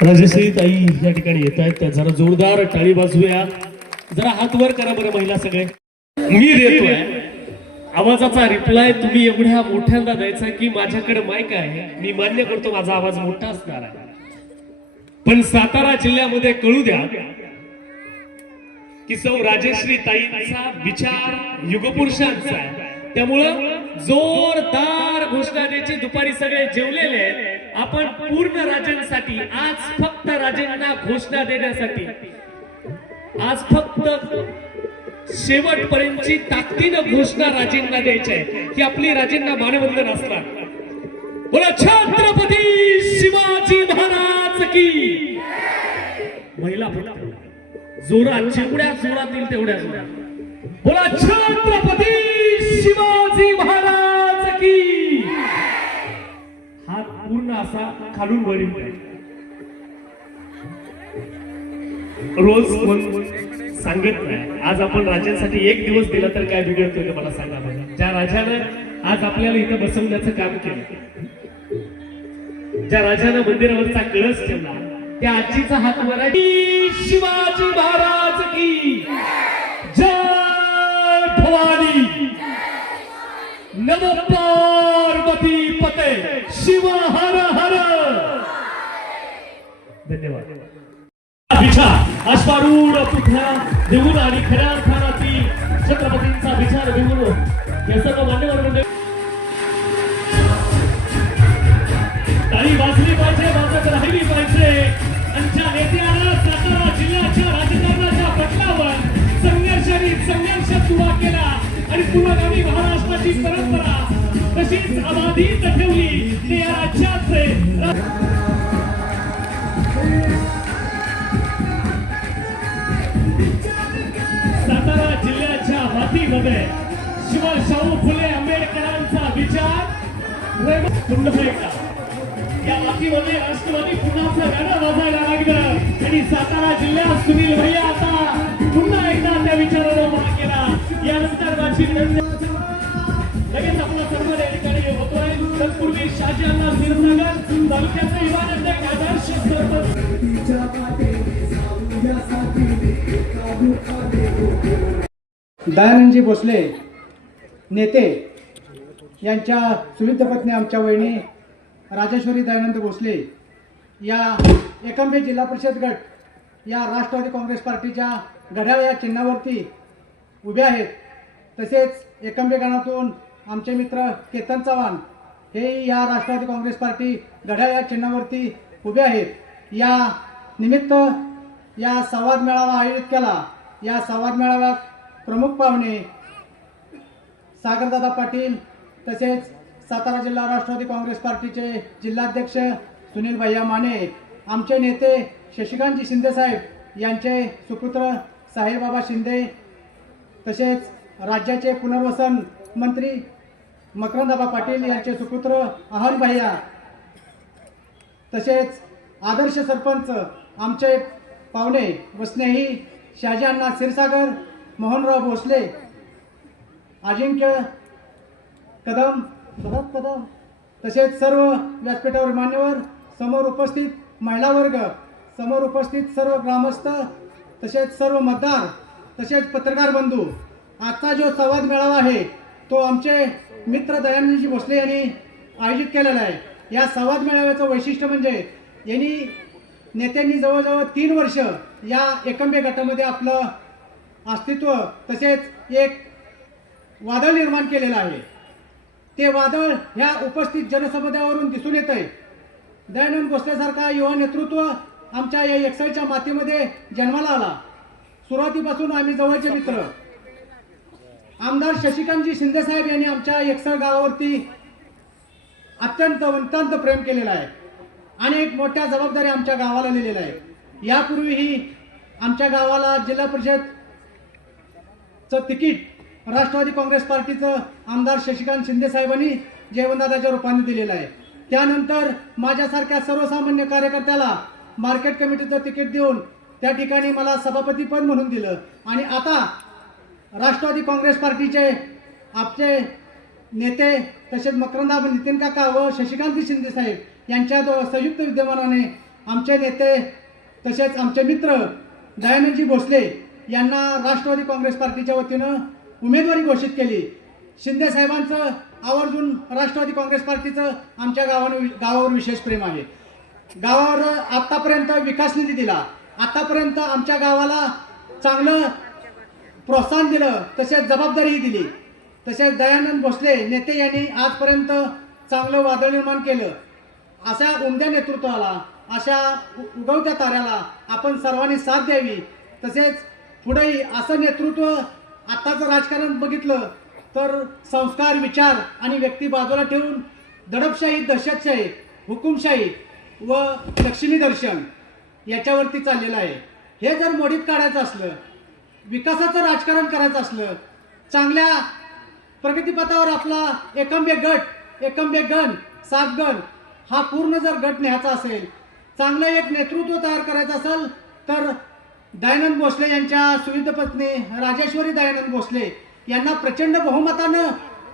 राजश्री ताई या ठिकाणी येत आहेत, त्या जरा जोरदार टाळी वाजवूया, जरा हात वर करा बरं महिला सगळे. मी देतोय आवाजाचा रिप्लाय तुम्ही एवढ्या मोठ्यांदा द्यायचा की माझ्याकडे माईक आहे, मी मान्य करतो माझा आवाज मोठा असणार आहे, पण सातारा जिल्ह्यामध्ये कळू द्या की सौ राजश्री ताईंचा विचार युगपुरुषांचा आहे. त्यामुळं जोरदार घोषणा द्यायची. दुपारी सगळे जेवलेले आहेत, आपण पूर्ण राजांसाठी आज फक्त राजांना घोषणा देण्यासाठी आज फक्त शेवटपर्यंतची ताकदीनं घोषणा राजेंना द्यायची आहे की आपली राजेंना मानवंदन असणार. बोला छत्रपती शिवाजी महाराज की. महिला जोरात, जेवढ्या जोरात येईल तेवढ्या जोरात बोला छत्रपती शिवाजी महाराज की. हात पूर्ण असा खालून वर रोज सांगत नाही. आज आपण राजांसाठी एक दिवस दिला तर काय बिघडतोय ते मला सांगा बघा. ज्या राजानं आज आपल्याला इथं बसवण्याचं काम केलं, ज्या राजानं मंदिरावरचा कळस ठेवला, त्या आजीचा हात वर आहे. शिवाजी महाराज की जय भवानी. नमो पार्वती पते शिव हर हर. धन्यवाद. अश्वारूढ पुठ्या देऊन आणि खऱ्या अर्थाने छत्रपतींचा विचार घेऊन हे सर्व मान्यवर मंडळी टाळी वाजली पाहिजे, वाजत राहिली पाहिजे. आमच्या नेत्यानं सातारा जिल्ह्याच्या राजकारणाच्या पटलावर संघर्ष उभा केला आणि पुरोगामी महाराष्ट्राची परंपरा तशीच अबाधित ठेवली. ते या राज्याचे सातारा जिल्ह्याच्या मातीमध्ये शिवशाहू फुले आंबेडकरांचा विचार पुन्हा एकदा या मातीमध्ये राष्ट्रवादी पुन्हा आपलं गाणं वाजायला लागलं आणि सातारा जिल्ह्यात सुनील भैया आता पुन्हा एकदा त्या विचाराला उभा केला. यानंतर माझी लगेच आपला सन्मान या ठिकाणी होतोय. तत्पूर्वी शाजी अण्णा क्षीरसागर तालुक्याचे युवानंदक आदर्श सरपंच दयानंदजी भोसले नेते यांच्या सुविध पत्नी आमच्या वहिनी राजेश्वरी दयानंद भोसले या एकंबे जिल्हा परिषद गट या राष्ट्रवादी काँग्रेस पार्टीच्या घड्याळ या चिन्हावरती उभे आहेत. तसेच एकंबे गणातून आमचे मित्र केतन चव्हाण हे या राष्ट्रवादी काँग्रेस पार्टी घड्याळ या चिन्हावरती उभे आहेत. या निमित्त या संवाद मेळावा आयोजित केला. या संवाद मेळाव्यात प्रमुख पाहुणे सागरदादा पाटील, तसेच सातारा जिल्हा राष्ट्रवादी काँग्रेस पार्टीचे जिल्हाध्यक्ष सुनील भैया माने, आमचे नेते शशिकांतजी शिंदे साहेब यांचे सुपुत्र साहिरबाबा शिंदे, तसेच राज्याचे पुनर्वसन मंत्री मकरंदाबा पाटील यांचे सुपुत्र अहन भैया, तसेच आदर्श सरपंच आमचे पाहुणे व स्नेही शाजी अण्णा क्षीरसागर, मोहनराव भोसले, अजिंक्य कदम, भरत कदम, तसेच सर्व व्यासपीठावर मान्यवर, समोर उपस्थित महिला वर्ग, समोर उपस्थित सर्व ग्रामस्थ, तसेच सर्व मतदार, तसेच पत्रकार बंधू. आजचा जो संवाद मेळावा आहे तो आमचे मित्र दयानंदजी भोसले यांनी आयोजित केलेला आहे. या संवाद मेळाव्याचं वैशिष्ट्य म्हणजे नेत्यांनी जवळजवळ 3 वर्ष या एकंबे गटामध्ये आपलं अस्तित्व तसेच एक वादळ निर्माण केलेलं आहे. ते वादळ ह्या उपस्थित जनसमुदायावरून दिसून येत आहे. दयानंद भोसलेसारखा युवा नेतृत्व आमच्या या एकसाईच्या मातीमध्ये जन्माला आला. सुरुवातीपासून आम्ही जवळचे मित्र. आमदार शशिकांतजी शिंदे साहेब यांनी आमच्या एकसळ गावावरती अत्यंत प्रेम केलेलं आहे आणि एक मोठ्या जबाबदारी आमच्या गावाला लिहिलेल्या आहे. यापूर्वीही आमच्या गावाला जिल्हा परिषदचं तिकीट राष्ट्रवादी काँग्रेस पार्टीचं आमदार शशिकांत शिंदे साहेबांनी जयवंतदादाच्या रूपाने दिलेलं आहे. त्यानंतर माझ्यासारख्या सर्वसामान्य कार्यकर्त्याला मार्केट कमिटीचं तिकीट देऊन त्या ठिकाणी मला सभापतीपद म्हणून दिलं आणि आता राष्ट्रवादी काँग्रेस पार्टीचे आपले नेते तसेच मकरंदाबा नितीन काका व शशिकांत शिंदे साहेब यांच्या संयुक्त विद्यमानाने आमचे नेते तसेच आमचे मित्र दयानंदजी भोसले यांना राष्ट्रवादी काँग्रेस पार्टीच्या वतीनं उमेदवारी घोषित केली. शिंदे साहेबांचं आवर्जून राष्ट्रवादी काँग्रेस पार्टीचं आमच्या गावावर विशेष प्रेम आहे. गावावर आतापर्यंत विकास निधी दिला, आतापर्यंत आमच्या गावाला चांगलं प्रोत्साहन दिलं, तसेच जबाबदारीही दिली. तसेच दयानंद भोसले नेते यांनी आजपर्यंत चांगलं वादळ निर्माण केलं. अशा उमद्या नेतृत्वाला, अशा उगवत्या ताऱ्याला आपण सर्वांनी साथ द्यावी. तसेच पुढेही असं नेतृत्व, आत्ताचं राजकारण बघितलं तर संस्कार, विचार आणि व्यक्ती बाजूला ठेवून दडपशाही, दहशतशाही, हुकुमशाही व लक्ष्मी दर्शन याच्यावरती चाललेलं आहे. हे जर मोडीत काढायचं असलं, विकासाचं राजकारण करायचं असलं, चांगल्या प्रगतीपथावर आपला एकंबे गट, एकंबे गण, 7 गण हा पूर्ण जर गट न्यायचा असेल, चांगलं एक नेतृत्व तयार करायचं असेल तर दयानंद भोसले यांच्या सुविध पत्नी राजेश्वरी दयानंद भोसले यांना प्रचंड बहुमतानं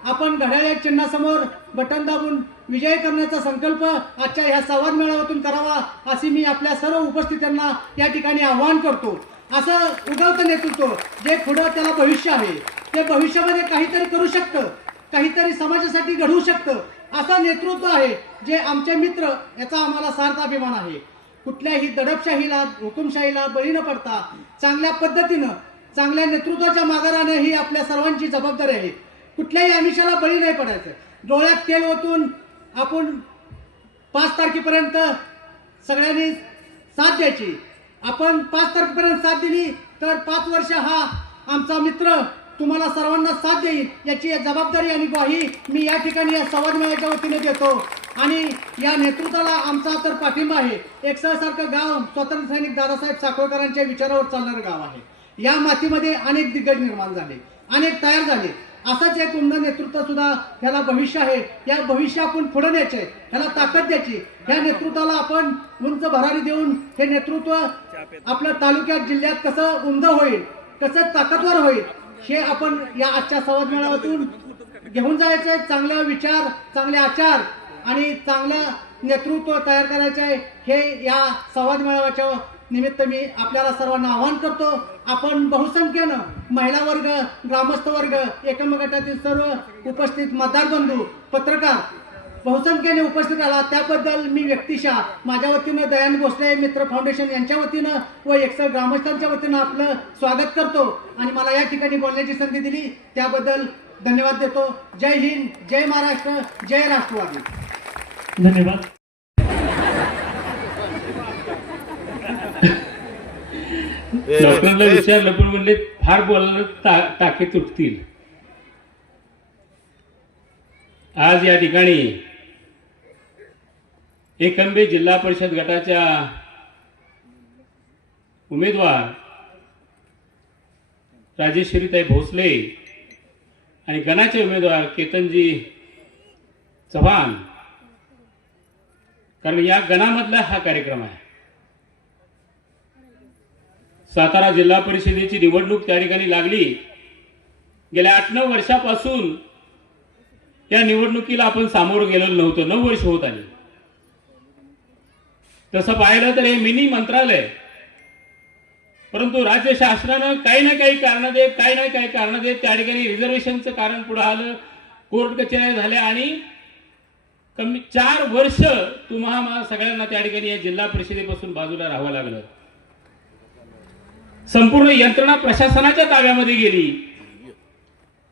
आपण घड्याळ चिन्हासमोर बटन दाबून विजयी करण्याचा संकल्प आजच्या ह्या संवाद मेळाव्यातून करावा अशी मी आपल्या सर्व उपस्थितांना या ठिकाणी आवाहन करतो. असं उगवतं नेतृत्व जे पुढं त्याला भविष्य आहे, ते भविष्यामध्ये काहीतरी करू शकतं, काहीतरी समाजासाठी घडवू शकतं, असं नेतृत्व आहे जे आमचे मित्र, याचा आम्हाला सार्थ अभिमान आहे. कुठल्याही दडपशाहीला, हुकुमशाहीला बळी न पडता चांगल्या पद्धतीनं, चांगल्या नेतृत्वाच्या माघारानं ही आपल्या सर्वांची जबाबदारी आहे. कुठल्याही आमिषाला बळी नाही पडायचं. डोळ्यात तेल ओतून आपण 5 तारखेपर्यंत सगळ्यांनी साथ द्यायची. आपण 5 तारखेपर्यंत साथ दिली तर 5 वर्ष हा आमचा मित्र तुम्हाला सर्वांना साथ देईल, याची जबाबदारी आणि ग्वाही मी या ठिकाणी या संवाद मेळाव्याच्या वतीने देतो. आणि या नेतृत्वाला आमचा तर पाठिंबा आहे. एकसरसारखं गाव स्वातंत्र्य सैनिक दादासाहेब साखळकरांच्या विचारावर चालणारं गाव आहे. या मातीमध्ये अनेक दिग्गज निर्माण झाले, अनेक तयार झाले. असंच एक उमदं नेतृत्व सुद्धा ह्याला भविष्य आहे. या भविष्य आपण पुढे न्यायचे, ह्याला ताकद द्यायची. ह्या नेतृत्वाला आपण उंच भरारी देऊन हे नेतृत्व आपल्या तालुक्यात, जिल्ह्यात कसं उमदं होईल, कसं ताकदवर होईल, हे आपण या आजच्या संवाद मेळाव्यातून घेऊन जायचे. चांगले विचार, चांगले आचार आणि चांगलं नेतृत्व तयार करायचे, हे या संवाद मेळाव्याच्या निमित्त मी आपल्याला सर्वांना आवाहन करतो. आपण बहुसंख्येनं महिला वर्ग, ग्रामस्थ वर्ग, एकम गटातील सर्व उपस्थित मतदार बंधू, पत्रकार बहुसंख्येने उपस्थित आला, त्याबद्दल मी व्यक्तिशः माझ्या वतीनं दयानंद भोसले मित्र फाउंडेशन यांच्या वतीनं व एकसर ग्रामस्थांच्या वतीनं आपलं स्वागत करतो. आणि मला या ठिकाणी बोलण्याची संधी दिली त्याबद्दल धन्यवाद देतो. जय हिंद, जय महाराष्ट्र, जय राष्ट्रवादी. धन्यवाद. डॉक्टरला विचारलं पण म्हणले फार बोलायला टाके तुटतील. आज या ठिकाणी एकंबे जिल्हा परिषद गटाच्या उमेदवार राजेश्वरीताई भोसले आणि गणाचे उमेदवार केतनजी चव्हाण, कारण या गणामधला हा कार्यक्रम आहे. सातारा जिल्हा परिषदेची निवडणूक त्या ठिकाणी लागली. गेल्या 8-9 वर्षापासून या निवडणुकीला आपण सामोरं गेलेलो नव्हतं. 9 वर्ष होत आली. तसं पाहिलं तर हे मिनी मंत्रालय, परंतु राज्य शासनानं काही ना काही कारण देत त्या ठिकाणी रिझर्वेशनचं कारण पुढे आलं, कोर्ट कचेऱ्या झाल्या आणि कमी 4 वर्ष तुम्हाला सगळ्यांना त्या ठिकाणी या जिल्हा परिषदेपासून बाजूला राहावं लागलं. संपूर्ण यंत्रणा प्रशासनाच्या ताब्यामध्ये गेली.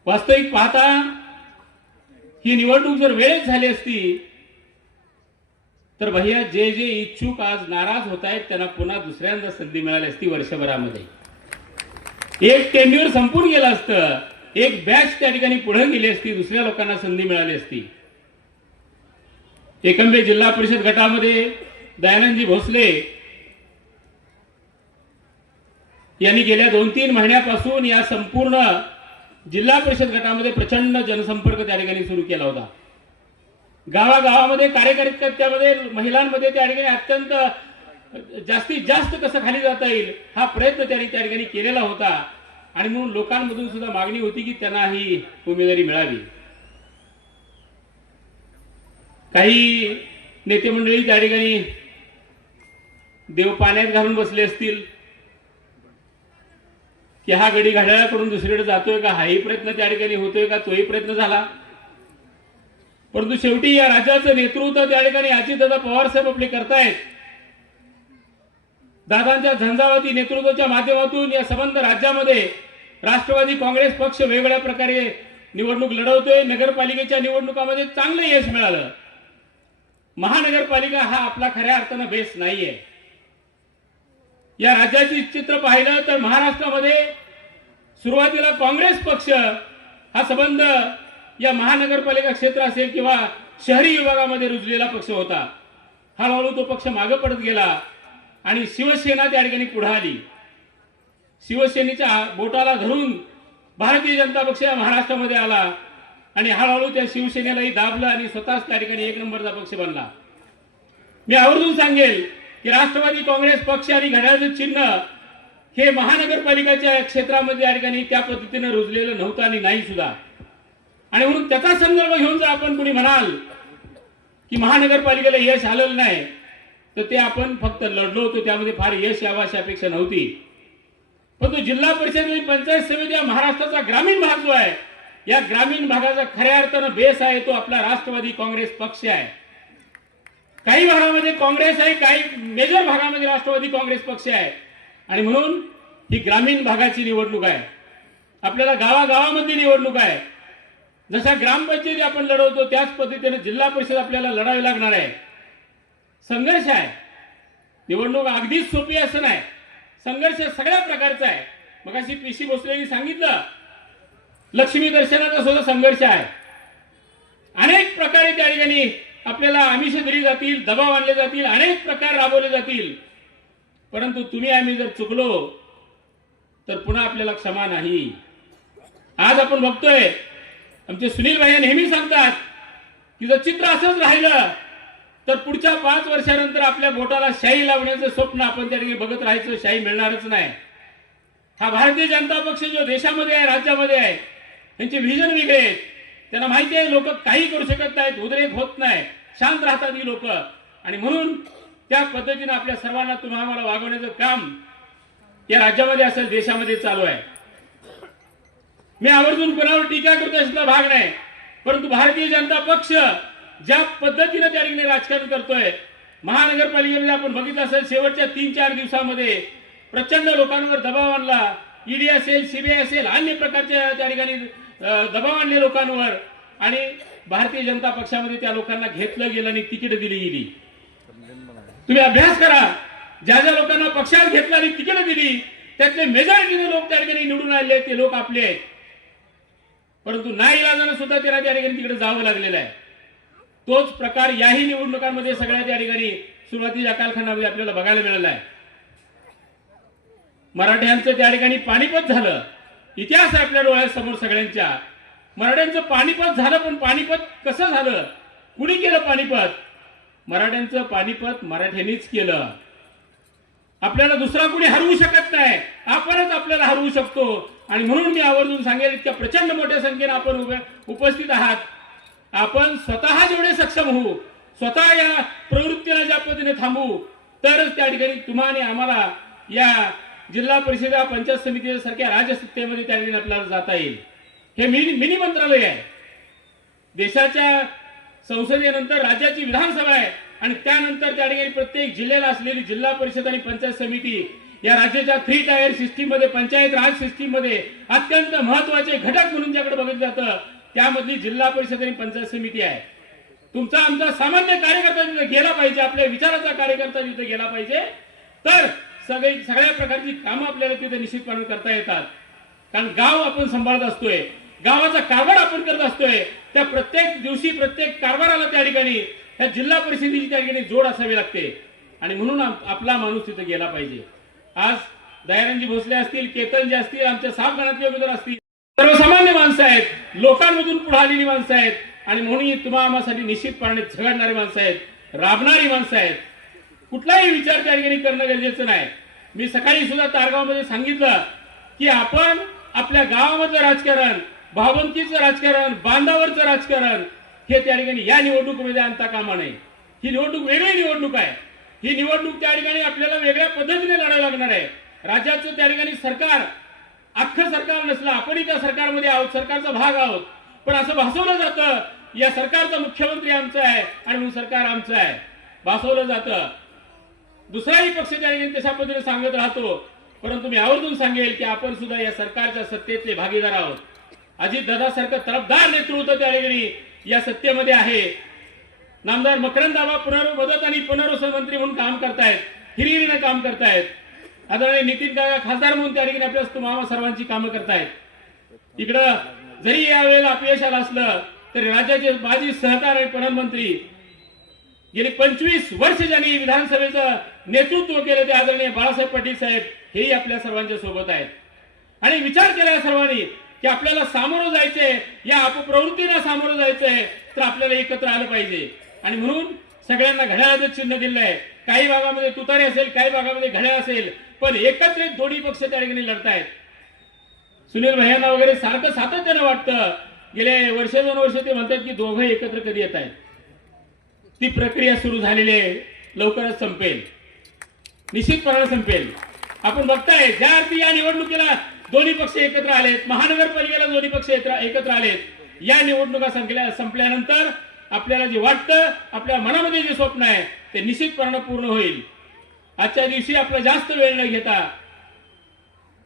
वास्तविक पाहता ही निवडणूक जर वेळेत झाली असती तर भैया जे इच्छुक आज नाराज होत आहेत त्यांना पुन्हा दुसऱ्यांदा संधी मिळाली असती. वर्षभरामध्ये एक टेन्युअर संपून गेलं असतं, एक बॅच त्या ठिकाणी पुढे गेली असती, दुसऱ्या लोकांना संधी मिळाली असती. एकंबे जिल्हा परिषद गटामध्ये दयानंदजी भोसले यांनी गेल्या 2-3 महिन्यापासून या संपूर्ण जिल्हा परिषद गटामध्ये प्रचंड जनसंपर्क त्या ठिकाणी सुरू केला होता. गावागावामध्ये, कार्यकर्त्यामध्ये, महिलांमध्ये त्या ठिकाणी अत्यंत जास्तीत जास्त कसं खाली जाता येईल हा प्रयत्न त्यांनी त्या ठिकाणी केलेला होता. आणि म्हणून लोकांमधून सुद्धा मागणी होती की त्यांना ही उमेदवारी मिळावी. काही नेते मंडळी त्या ठिकाणी देव पाण्यात घालून बसले असतील की हा गडी घड्याळाकडून दुसरीकडे जातोय का, हाही प्रयत्न त्या ठिकाणी होतोय का, तोही प्रयत्न झाला. परंतु शेवटी या राज्याचं नेतृत्व त्या ठिकाणी अजितदादा पवार साहेब आपले करतायत. दादांच्या झंझावाती नेतृत्वाच्या माध्यमातून या संबंध राज्यामध्ये राष्ट्रवादी काँग्रेस पक्ष वेगवेगळ्या प्रकारे निवडणूक लढवतोय. नगरपालिकेच्या निवडणुकामध्ये चांगलं यश मिळालं. महानगरपालिका हा आपला खऱ्या अर्थानं बेस नाहीये. या राज्याची चित्र पाहिलं तर महाराष्ट्रामध्ये सुरुवातीला काँग्रेस पक्ष हा संबंध या महानगरपालिका क्षेत्र असेल किंवा शहरी विभागामध्ये रुजलेला पक्ष होता. हळूहळू तो पक्ष मागे पडत गेला आणि शिवसेना त्या ठिकाणी पुढे आली. शिवसेनेच्या बोटाला धरून भारतीय जनता पक्ष या महाराष्ट्रामध्ये आला आणि हळूहळू त्या शिवसेनेलाही दाबलं आणि स्वतःच त्या ठिकाणी एक नंबरचा पक्ष बनला. मी आवर्जून सांगेल की राष्ट्रवादी काँग्रेस पक्ष आणि घड्याळाचं चिन्ह हे महानगरपालिकेच्या क्षेत्रामध्ये या ठिकाणी त्या पद्धतीने रुजलेलं नव्हतं आणि नाही सुद्धा. आणि म्हणून त्याचा संदर्भ घेऊन जर आपण कोणी म्हणाल की महानगरपालिकेला यश आलेलं नाही तर ते आपण फक्त लढलो होतो, त्यामध्ये फार यश यावं अशी अपेक्षा नव्हती. परंतु जिल्हा परिषद आणि पंचायत समिती महाराष्ट्राचा ग्रामीण भाग जो आहे, या ग्रामीण भागाचा खऱ्या अर्थानं बेस आहे तो आपला राष्ट्रवादी काँग्रेस पक्ष आहे. काही भागामध्ये काँग्रेस आहे, काही मेजर भागामध्ये राष्ट्रवादी काँग्रेस पक्ष आहे. आणि म्हणून ही ग्रामीण भागाची निवडणूक आहे. आपल्याला गावागावामध्ये निवडणूक आहे. जशा ग्रामपंचायती आपण लढवतो त्याच पद्धतीने जिल्हा परिषद आपल्याला लढावी लागणार आहे. संघर्ष आहे. निवडणूक अगदीच सोपी असं नाही. संघर्ष सगळ्या प्रकारचा आहे. मगाशी पीसी भोसलेंनी सांगितलं लक्ष्मी दर्शनाचा सुद्धा संघर्ष आहे. अनेक प्रकारे त्या ठिकाणी आपल्याला आमिष दिली जातील, दबाव आणले जातील, अनेक प्रकार राबवले जातील. परंतु तुम्ही आम्ही जर चुकलो तर पुन्हा आपल्याला क्षमा नाही. आज आपण बघतोय आमचे सुनील भाई नेहमी सांगतात की जर चित्र असंच राहिलं तर पुढच्या 5 वर्षानंतर आपल्या बोटाला शाई लावण्याचं स्वप्न आपण त्या ठिकाणी बघत राहायचं, शाई मिळणारच नाही. हा भारतीय जनता पक्ष जो देशामध्ये आहे, राज्यामध्ये आहे, त्यांचे व्हिजन वेगळे आहेत. त्यांना माहिती आहे लोक काही करू शकत नाहीत, उद्रेक होत नाही, शांत राहतात ही लोक. आणि म्हणून त्या पद्धतीने आपल्या सर्वांना तुम्हा आम्हाला वागवण्याचं काम या राज्यामध्ये असेल, देशामध्ये चालू आहे. मी आवर्जून कोणावर टीका करतो असला भाग नाही. परंतु भारतीय जनता पक्ष ज्या पद्धतीने त्या ठिकाणी राजकारण करतोय, महानगरपालिकेमध्ये आपण बघितलं असेल शेवटच्या 3-4 दिवसामध्ये प्रचंड लोकांवर दबाव आणला. ईडी असेल, सीबीआय असेल, अन्य प्रकारच्या त्या ठिकाणी दबाव आणले लोकांवर. आणि भारतीय जनता पक्षामध्ये त्या लोकांना घेतलं गेलं आणि तिकीट दिली गेली. तुम्ही अभ्यास करा. ज्या ज्या लोकांना पक्षात घेतलं आणि तिकीट दिली त्यातले मेजॉरिटीने लोक त्या ठिकाणी निवडून आले, ते लोक आपले आहेत. परंतु नाही इलाजानं सुद्धा त्यांना त्या ठिकाणी तिकडे जावं लागलेलं आहे. तोच प्रकार याही निवडणुकांमध्ये सगळ्या त्या ठिकाणी सुरुवातीच्या कालखंडामध्ये आपल्याला बघायला मिळाला आहे. मराठ्यांचं त्या ठिकाणी पानिपत झालं. इतिहास आहे आपल्या डोळ्यासमोर सगळ्यांच्या. मराठ्यांचं पानिपत झालं, पण पानिपत कसं झालं, कुणी केलं पानिपत? मराठ्यांचं पानिपत मराठ्यांनीच केलं. आपल्याला दुसरा कुणी हरवू शकत नाही, आपणच आपल्याला हरवू शकतो. आणि म्हणून मी आवर्जून सांगेल इतक्या प्रचंड मोठ्या संख्येने आपण उपस्थित आहात. आपण स्वतः जेवढे सक्षम होऊ, स्वतः या प्रवृत्तीला ज्या पद्धतीने थांबू, तरच त्या ठिकाणी तुम्हा आणि आम्हाला या जिल्हा परिषद पंचायत समिती सारख्या राजसत्तेमध्ये त्या ठिकाणी आपल्याला जाता येईल. हे मिनी मंत्रालय आहे. देशाच्या संसदेनंतर राज्याची विधानसभा आहे आणि त्यानंतर त्या ठिकाणी प्रत्येक जिल्ह्याला असलेली जिल्हा परिषद आणि पंचायत समिती या राज्याच्या 3 टायर सिस्टीम मध्ये, पंचायत राज सिस्टीम मध्ये अत्यंत महत्वाचे घटक म्हणून ज्याकडे बघितलं जातं त्यामधली जिल्हा परिषद आणि पंचायत समिती आहे. तुमचा आमचा सामान्य कार्यकर्ता तिथे गेला पाहिजे, आपल्या विचाराचा कार्यकर्ता तिथे गेला पाहिजे, तर सगळ्या प्रकारची कामं आपल्याला तिथे निश्चितपणे करता येतात. कारण गाव आपण सांभाळत असतोय, गावाचा कारभार आपण करत असतोय. त्या प्रत्येक दिवशी प्रत्येक कारभाराला त्या ठिकाणी त्या जिल्हा परिषदेची त्या ठिकाणी जोड असावी लागते. आणि म्हणून आपला माणूस तिथे गेला पाहिजे. आज दयानंदजी भोसले असतील, केतनजी असतील, आमच्या 6 गणातले उमेदवार असतील, सर्वसामान्य माणसं आहेत, लोकांमधून पुढे आलेली माणसं आहेत. आणि म्हणून तुम्हा आम्हासाठी निश्चितपणे झगडणारी माणसं आहेत, राबणारी माणसं आहेत. कुठलाही विचार त्या ठिकाणी करणं गरजेचं नाही. मी सकाळी सुद्धा तारगावमध्ये सांगितलं की आपण आपल्या गावामधलं राजकारण, भावंतीचं राजकारण, बांधावरचं राजकारण हे त्या ठिकाणी या निवडणुकीमध्ये आणता कामा नये. ही निवडणूक वेगळी निवडणूक आहे. ही निवडणूक त्या ठिकाणी आपल्याला वेगळ्या पद्धतीने लढावी लागणार आहे. राज्याचं त्या ठिकाणी सरकार अख्खं सरकार नसलं, आपणही त्या सरकारमध्ये आहोत, सरकारचा भाग आहोत, पण असं भासवलं जातं या सरकारचा मुख्यमंत्री आमचा आहे आणि म्हणून सरकार आमचं आहे, भासवलं जातं. दुसराही पक्ष त्या ठिकाणी तशा पद्धतीने सांगत राहतो. परंतु मी आवर्जून सांगेल की आपण सुद्धा या सरकारच्या सत्तेतले भागीदार आहोत. अजितदादासारखं तरफदार नेतृत्व त्या ठिकाणी या सत्तेमध्ये आहे. नामदार मकरंदाबा पुनर्मदत आणि पुनर्वसन मंत्री म्हणून काम करतायत, हिरिरीने काम करतायत. आदरणीय नितीन काका खासदार म्हणून त्या ठिकाणी आपल्या तुम्हा सर्वांची कामं करतायत. इकडं जरी यावेळेला अपयश आलं असलं तरी राज्याचे माजी सहकार आणि पणन मंत्री गेली 25 वर्ष ज्यांनी विधानसभेचं नेतृत्व केलं ते आदरणीय बाळासाहेब पाटील साहेब हेही आपल्या सर्वांच्या सोबत आहेत. आणि विचार केला सर्वांनी की आपल्याला सामोरं जायचंय, या अपप्रवृत्तीला सामोरं जायचंय तर आपल्याला एकत्र आलं पाहिजे. आणि म्हणून सगळ्यांना घड्याळाचं चिन्ह दिलं आहे. काही भागामध्ये तुतारी असेल, काही भागामध्ये घड्याळ असेल, पण एकत्रित दोन्ही पक्ष त्या ठिकाणी लढतायत. सुनील भैयांना वगैरे सारखं सातत्यानं वाटतं, गेले वर्ष 2 वर्ष ते म्हणतात की दोघं एकत्र कधी येत आहेत. ती प्रक्रिया सुरू झालेली आहे, लवकरच संपेल, निश्चितपणे संपेल. आपण बघताय ज्या अर्थी या निवडणुकीला दोन्ही पक्ष एकत्र आलेत, महानगरपालिकेला दोन्ही पक्ष एकत्र आलेत, या निवडणुका संपल्यानंतर आपल्याला जे वाटतं, आपल्या मनामध्ये जे स्वप्न आहे ते निश्चितपणे पूर्ण होईल. आजच्या दिवशी आपला जास्त वेळ न घेता,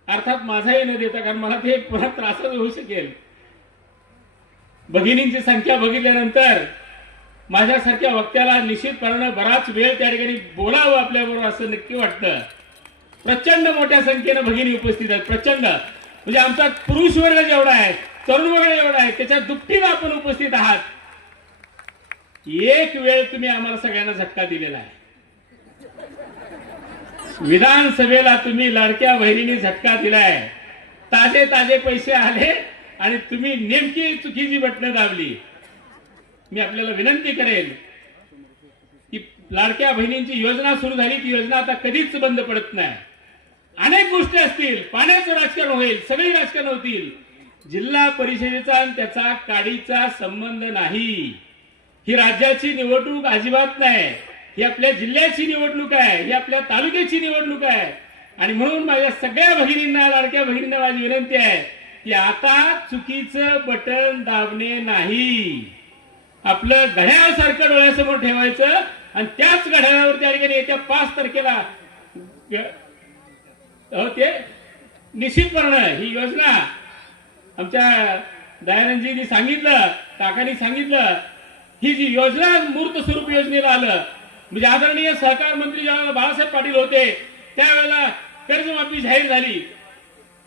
अर्थात माझाही न देता, कारण मला ते पुन्हा त्रासच होऊ शकेल, भगिनींची संख्या बघितल्यानंतर माझ्यासारख्या वक्त्याला निश्चितपणे बराच वेळ त्या ठिकाणी बोलावं आपल्याबरोबर असं नक्की वाटतं. प्रचंड मोठ्या संख्येनं भगिनी उपस्थित आहेत, प्रचंड. म्हणजे आमचा पुरुष वर्ग जेवढा आहे, तरुण वर्ग एवढा आहे, त्याच्या दुपटीनं आपण उपस्थित आहात. एक वेळ तुम्ही आम्हाला सगळ्यांना झटका दिलेला आहे. विधानसभेला तुम्ही लाडक्या बहिणींनी झटका दिलाय. ताजे ताजे पैसे आले आणि तुम्ही नेमकी चुकीची बटणं दाबली. मी आपल्याला विनंती करेल की लाडक्या बहिणींची योजना सुरू झाली, ती योजना आता कधीच बंद पडत नाही. अनेक गोष्टी असतील, पाण्याचं राजकारण होईल, सगळी राजकारण होतील. जिल्हा परिषदेचा आणि त्याचा काडीचा संबंध नाही. ही राज्याची निवडणूक अजिबात नाही. ही आपल्या जिल्ह्याची निवडणूक आहे, ही आपल्या तालुक्याची निवडणूक आहे. आणि म्हणून माझ्या सगळ्या भगिनींना, लाडक्या भगिनींना माझी विनंती आहे की आता चुकीचं बटन दाबणे नाही. आपलं घड्याळासारखं डोळ्यासमोर ठेवायचं आणि त्याच घड्याळावर त्या ठिकाणी येत्या 5 तारखेला ते निश्चितपणे ही योजना आमच्या दयानंदजींनी सांगितलं, काकांनी सांगितलं, ही जी योजना मूर्त स्वरूप योजनेला आलं. म्हणजे आदरणीय सहकार मंत्री ज्यावेळेला बाळासाहेब पाटील होते त्यावेळेला कर्जमाफी जाहीर झाली.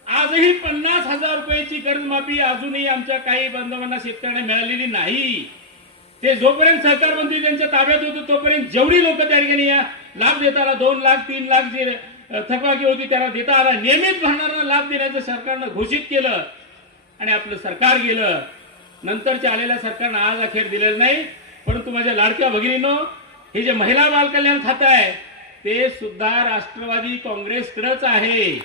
आजही 50,000 रुपयाची कर्जमाफी अजूनही आमच्या काही बांधवांना, शेतकऱ्यांना मिळालेली नाही. ते जोपर्यंत सहकार मंत्री त्यांच्या ताब्यात होते तोपर्यंत जेवढी लोक त्या ठिकाणी या लाभ देता आला, 2 लाख 3 लाख जे थकबाकी होती त्याला देता आला, नियमित भरणाऱ्यांना लाभ देण्याचं सरकारनं घोषित केलं आणि आपलं सरकार गेलं. नंतरच्या आलेल्या सरकारनं आज अखेर दिलेलं नाही. परंतु माझ्या लाडक्या भगिनींनो, हे जे महिला बाल कल्याण खातं आहे ते सुद्धा राष्ट्रवादी काँग्रेसकडेच आहे.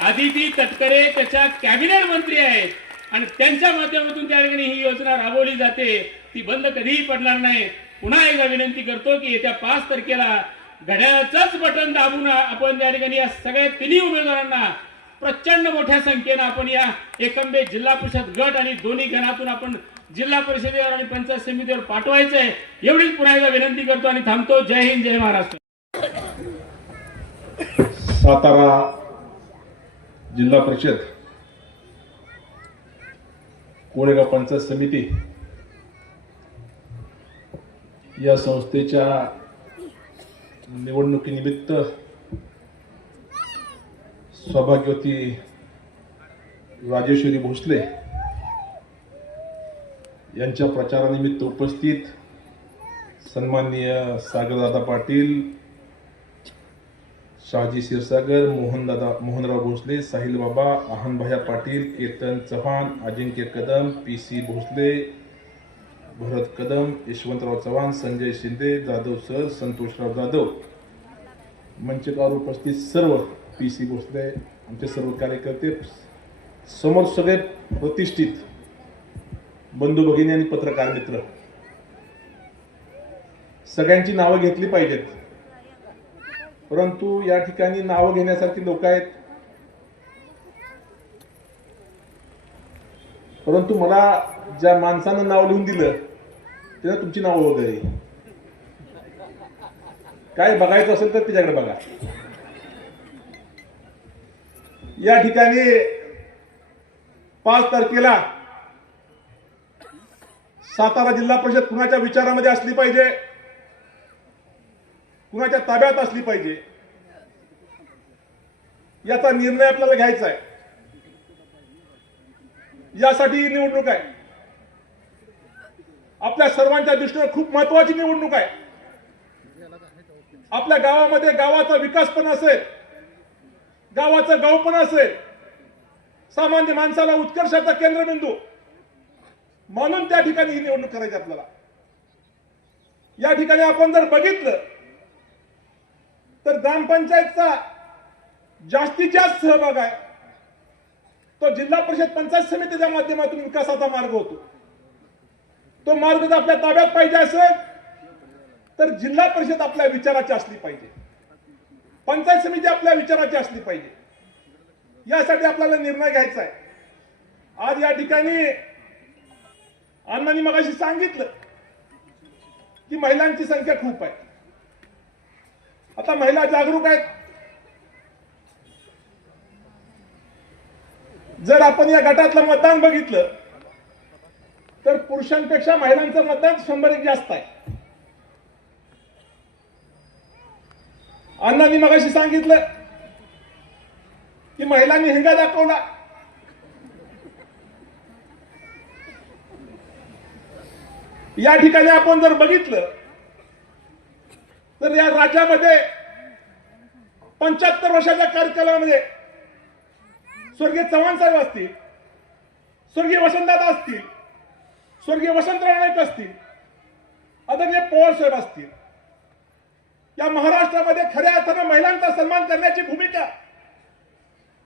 आदिती तटकरे त्याच्या कॅबिनेट मंत्री आहेत आणि त्यांच्या माध्यमातून त्या ठिकाणी ही योजना राबवली जाते. ती बंद कधीही पडणार नाही. पुन्हा एकदा विनंती करतो की येत्या 5 तारखेला घड्याळाचंच बटन दाबून आपण त्या ठिकाणी या सगळ्या तिन्ही उमेदवारांना प्रचंड मोठ्या संख्येनं आपण या एकंबे जिल्हा परिषद गट आणि दोन्ही गणातून आपण जिल्हा परिषदेवर आणि पंचायत समितीवर पाठवायचंय. एवढीच पुन्हा एकदा विनंती करतो आणि थांबतो. जय हिंद, जय महाराष्ट्र. सातारा जिल्हा परिषद कोळेगाव पंचायत समिती या संस्थेच्या निवडणुकीनिमित्त सौभाग्यवती राजेश्वरी भोसले यांच्या प्रचारानिमित्त उपस्थित सन्माननीय सागरदादा पाटील, शहाजी क्षीरसागर, मोहनराव भोसले, साहिल बाबा, आहानभाया पाटील, केतन चव्हाण, अजिंक्य कदम, PC भोसले, भरत कदम, यशवंतराव चव्हाण, संजय शिंदे, जाधव सर, संतोषराव जाधव, मंचकावर उपस्थित सर्व PC भोसले, आमचे सर्व कार्यकर्ते, समोर सगळे प्रतिष्ठित बंधू भगिनी आणि पत्रकार मित्र, सगळ्यांची नावं घेतली पाहिजेत. परंतु या ठिकाणी नावं घेण्यासारखी लोक आहेत. परंतु मला ज्या माणसानं नाव लिहून दिलं त्याला तुमची नावं वगैरे काय बघायचं असेल तर त्याच्याकडे बघा. या ठिकाणी 5 तारखेला सातारा जिल्हा परिषद कुणाच्या विचारामध्ये असली पाहिजे, कुणाच्या ताब्यात असली पाहिजे, याचा निर्णय आपल्याला घ्यायचा आहे. यासाठी ही निवडणूक आहे. आपल्या सर्वांच्या दृष्टीने खूप महत्वाची निवडणूक आहे. आपल्या गावामध्ये गावाचा विकास पण असेल, गावाचं गाव पण असेल, सामान्य माणसाला उत्कर्षाचा केंद्रबिंदू म्हणून त्या ठिकाणी ही निवडणूक करायची आपल्याला. या ठिकाणी आपण जर बघितलं तर ग्रामपंचायतचा जास्तीत जास्त सहभाग आहे तो जिल्हा परिषद पंचायत समितीच्या माध्यमातून विकासाचा मार्ग होतो. तो मार्ग जर आपल्या ताब्यात पाहिजे असेल तर जिल्हा परिषद आपल्या विचाराची असली पाहिजे, पंचायत समिती आपल्या विचाराची असली पाहिजे. यासाठी आपल्याला निर्णय घ्यायचा आहे. आज या ठिकाणी अण्णांनी मगाशी सांगितलं की महिलांची संख्या खूप आहे. आता महिला जागरूक आहेत. जर आपण या गटातलं मतदान बघितलं तर पुरुषांपेक्षा महिलांचं मतदान 100 जास्त आहे. अण्णांनी मगाशी सांगितलं की महिलांनी हिंगा दाखवला. या ठिकाणी आपण जर बघितलं तर या राज्यामध्ये 75 वर्षाच्या कार्यकालामध्ये स्वर्गीय चव्हाण साहेब असतील, स्वर्गीय वसंतदादा असतील, स्वर्गीय वसंतराव नाईक असतील, आदरणीय पवार साहेब असतील, या महाराष्ट्रामध्ये खऱ्या अर्थानं महिलांचा सन्मान करण्याची भूमिका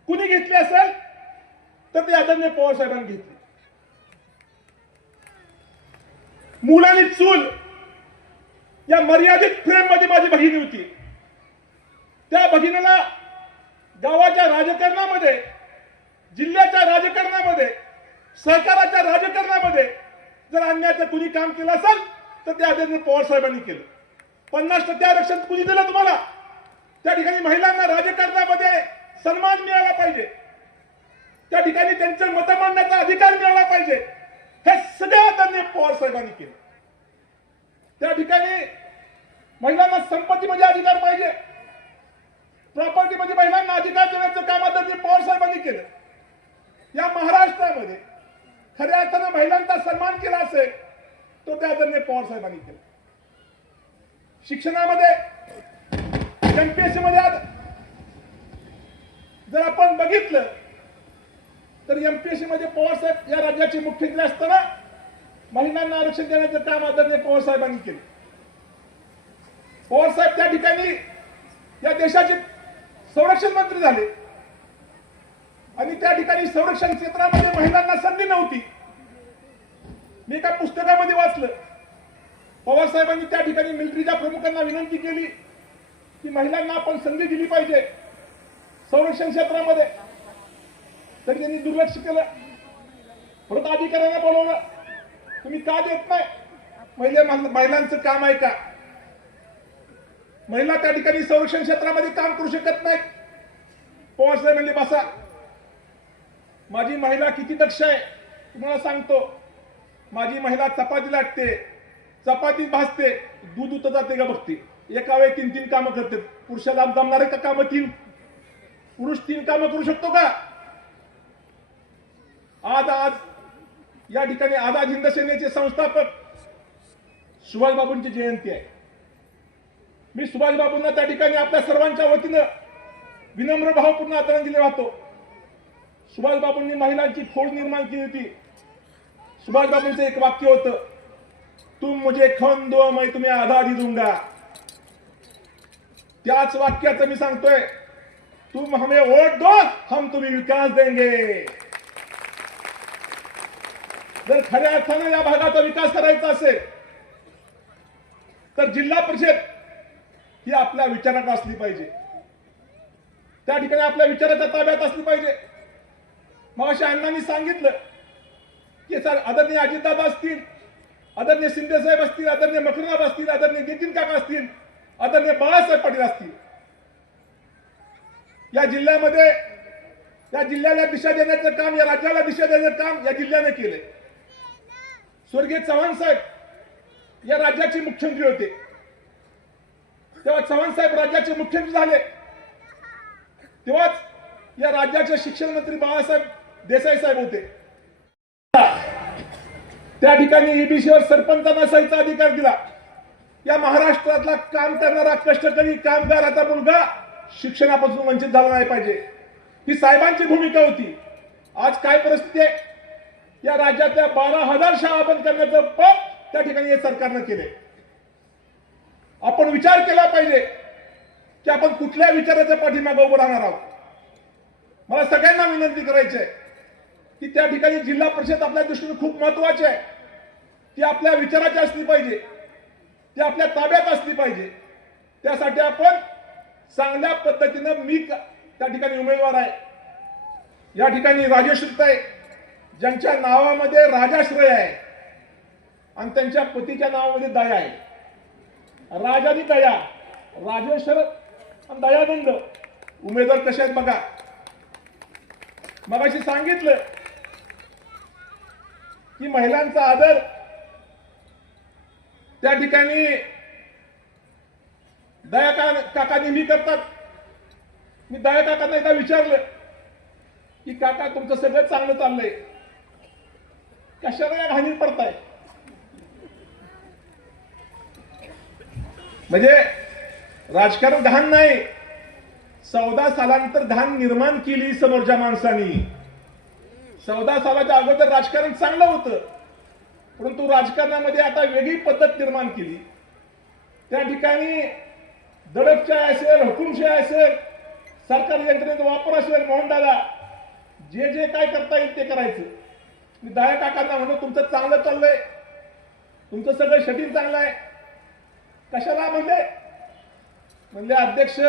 कुणी घेतली असेल तर ते आदरणीय पवार साहेबांनी घेतली. मुलांनी चूल या मर्यादित फ्रेम मध्ये माझी बहीण होती. त्या भगिनीला गावाच्या राजकारणामध्ये, जिल्ह्याच्या राजकारणामध्ये, सहकाराच्या राजकारणामध्ये जर अन्यायाचं कुणी काम केलं असेल तर ते आदरणीय पवार साहेबांनी केलं. 50% आरक्षण कुणी दिलं तुम्हाला? त्या ठिकाणी महिलांना राजकारणामध्ये सन्मान मिळाला पाहिजे, त्या ठिकाणी त्यांचे मत मांडण्याचा अधिकार मिळाला पाहिजे. हे सगळं आदरणीय पवार साहेबांनी केलं. त्या ठिकाणी महिलांना संपत्तीमध्ये अधिकार पाहिजे, प्रॉपर्टीमध्ये महिलांना अधिकार देण्याचं काम आदरणीय पवार साहेबांनी केलं. या महाराष्ट्रामध्ये खऱ्या अर्थानं महिलांचा सन्मान केला असेल तो त्या आदरणीय पवार साहेबांनी केला. शिक्षणामध्ये एमपीएससी मध्ये आज जर आपण बघितलं तर एमपीएससी मध्ये पवार साहेब या राज्याचे मुख्यमंत्री असताना महिलांना आरक्षण देण्याचं काम आदरणीय पवार साहेबांनी केलं. पवार साहेब त्या ठिकाणी या देशाचे संरक्षण मंत्री झाले आणि त्या ठिकाणी संरक्षण क्षेत्रामध्ये महिलांना संधी नव्हती. मी एका पुस्तकामध्ये वाचलं, पवार साहेबांनी त्या ठिकाणी मिलिटरीच्या प्रमुखांना विनंती केली की महिलांना आपण संधी दिली पाहिजे संरक्षण क्षेत्रामध्ये, तर त्यांनी दुर्लक्ष केलं. परत अधिकाऱ्यांना बोलवलं, तुम्ही का देत नाही? महिलांचं काम आहे का? महिला त्या ठिकाणी संरक्षण क्षेत्रामध्ये काम करू शकत नाहीत. पवार साहेब म्हणले बसा, माझी महिला किती दक्ष आहे तुम्हाला सांगतो. माझी महिला चपाती लाटते, चपाती भाजते, दूध उतरत जाते का बघते. एका वेळी 3 कामं करते. पुरुषाला जमणार आहे का कामं 3? पुरुष 3 कामं करू शकतो का? आज या ठिकाणी आझाद हिंद सेनेचे संस्थापक सुभाषबाबूंची जयंती आहे. मी सुभाषबाबूंना त्या ठिकाणी आपल्या सर्वांच्या वतीनं विनम्र भावपूर्ण आदरांजली वाहतो. सुभाषबाबूंनी महिलांची फौज निर्माण केली होती. सुभाषबाबूंचं एक वाक्य होतं, तुम मुझे खून दो मैं तुम्हें आजादी दूंगा. त्याच वाक्याचं मी सांगतोय, तुम हमें वोट दो हम तुम्हें विकास देंगे. जर खऱ्या अर्थानं या भागाचा विकास करायचा असेल तर जिल्हा परिषद ही आपल्या विचारात असली पाहिजे, त्या ठिकाणी आपल्या विचाराच्या ताब्यात असली पाहिजे. मग अशा अण्णांनी सांगितलं की सर आदरणीय अजितदादा असतील, आदरणीय शिंदे साहेब असतील, आदरणीय मखनराव असतील, आदरणीय नितीन काका असतील, आदरणीय बाळासाहेब पाटील असतील, या जिल्ह्यामध्ये या जिल्ह्याला दिशा देण्याचं काम, या राज्याला दिशा देण्याचं काम या जिल्ह्याने केले. स्वर्गीय चव्हाण साहेब या राज्याचे मुख्यमंत्री होते, तेव्हा चव्हाण साहेब राज्याचे मुख्यमंत्री झाले तेव्हाच या राज्याचे शिक्षण मंत्री बाळासाहेब देसाई साहेब होते. त्या ठिकाणी ईबीसीवर सरपंचांना सहीचा अधिकार दिला. या महाराष्ट्रातला काम करणारा कष्टकरी कामगाराचा मुलगा शिक्षणापासून वंचित झाला नाही पाहिजे, ही साहेबांची भूमिका होती. आज काय परिस्थिती आहे, या राज्यातल्या 12,000 शाळा बंद करण्याचं पाप त्या ठिकाणी या सरकारनं केले. आपण विचार केला पाहिजे की आपण कुठल्या विचाराच्या पाठीमागे उभं राहणार आहोत. मला सगळ्यांना विनंती करायची आहे की त्या ठिकाणी जिल्हा परिषद आपल्या दृष्टीने खूप महत्वाची आहे, ती आपल्या विचाराची असली पाहिजे, ती आपल्या ताब्यात असली पाहिजे. त्यासाठी आपण चांगल्या पद्धतीनं मी त्या ठिकाणी उमेदवार आहे. या ठिकाणी राजेश्रीताई ज्यांच्या नावामध्ये राजाश्रय आहे आणि त्यांच्या पतीच्या नावामध्ये दया आहे. राज आणि दया, राजेश्वर आणि दयानंद उमेदवार कसे आहेत बघा. मगाशी सांगितलं की महिलांचा आदर त्या ठिकाणी दया काका नेहमी करतात. मी दया काकांना एकदा विचारलं की काका तुमचं सगळं चांगलं चाललंय, कशाला या घाणीत पडताय. म्हणजे राजकारण घाण नाही, 14 सालानंतर घाण निर्माण केली समोरच्या माणसांनी. 14 सालाच्या अगोदर राजकारण चांगलं होतं, परंतु राजकारणामध्ये आता वेगळी पद्धत निर्माण केली. त्या ठिकाणी दडपशाही असेल, हुकुमशाही असेल, सरकारी यंत्रणेचा वापर असेल, मोहनदादा जे जे काय करता येईल ते करायचं. मी दया काकांना म्हणतो तुमचं चांगलं चाललंय, तुमचं सगळं शेड्यूल चांगलं आहे, कशाला म्हणले अध्यक्ष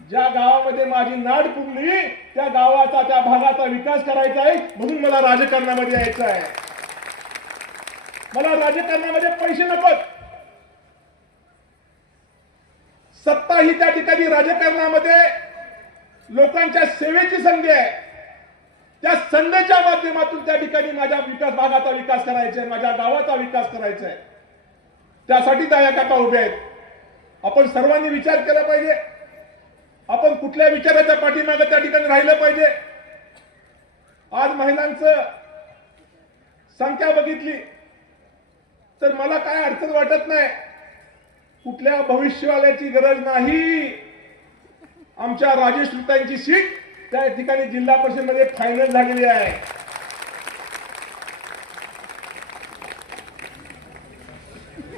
ज्या गावामध्ये माझी नाड पुरली त्या गावाचा, त्या भागाचा विकास करायचा आहे, म्हणून मला राजकारणामध्ये यायचं आहे. मला राजकारणामध्ये पैसे नकोत, सत्ता ही त्या ठिकाणी राजकारणामध्ये लोकांच्या सेवेची संधी आहे. त्या संधीच्या माध्यमातून त्या ठिकाणी माझ्या विकास भागाचा विकास करायचा आहे, माझ्या गावाचा विकास करायचा आहे. त्यासाठी दया काका उभे आहेत. आपण सर्वांनी विचार केला पाहिजे, आपण कुठल्या विचाराच्या पाठीमागे त्या ठिकाणी राहिलं पाहिजे. आज महिलांचं संख्या बघितली तर मला काय अडचण वाटत नाही, कुठल्या भविष्यवाल्याची गरज नाही. आमच्या राजेश्रीताईंची सीट त्या ठिकाणी जिल्हा परिषदेमध्ये फायनल झालेली आहे.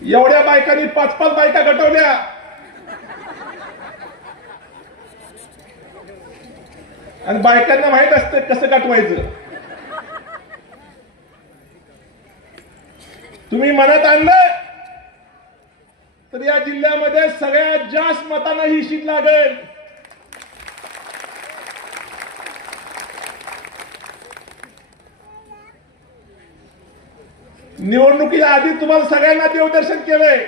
एवढ्या बायकांनी 5-5 बायका गटवल्या. आणि बायकांना माहित असतं कसं गटवायचं. तुम्ही मनात आणलं तर या जिल्ह्यामध्ये सगळ्यात जास्त मतांना ही सीट लागेल. निवडणुकीच्या आधी तुम्हाला सगळ्यांना देवदर्शन केलंय,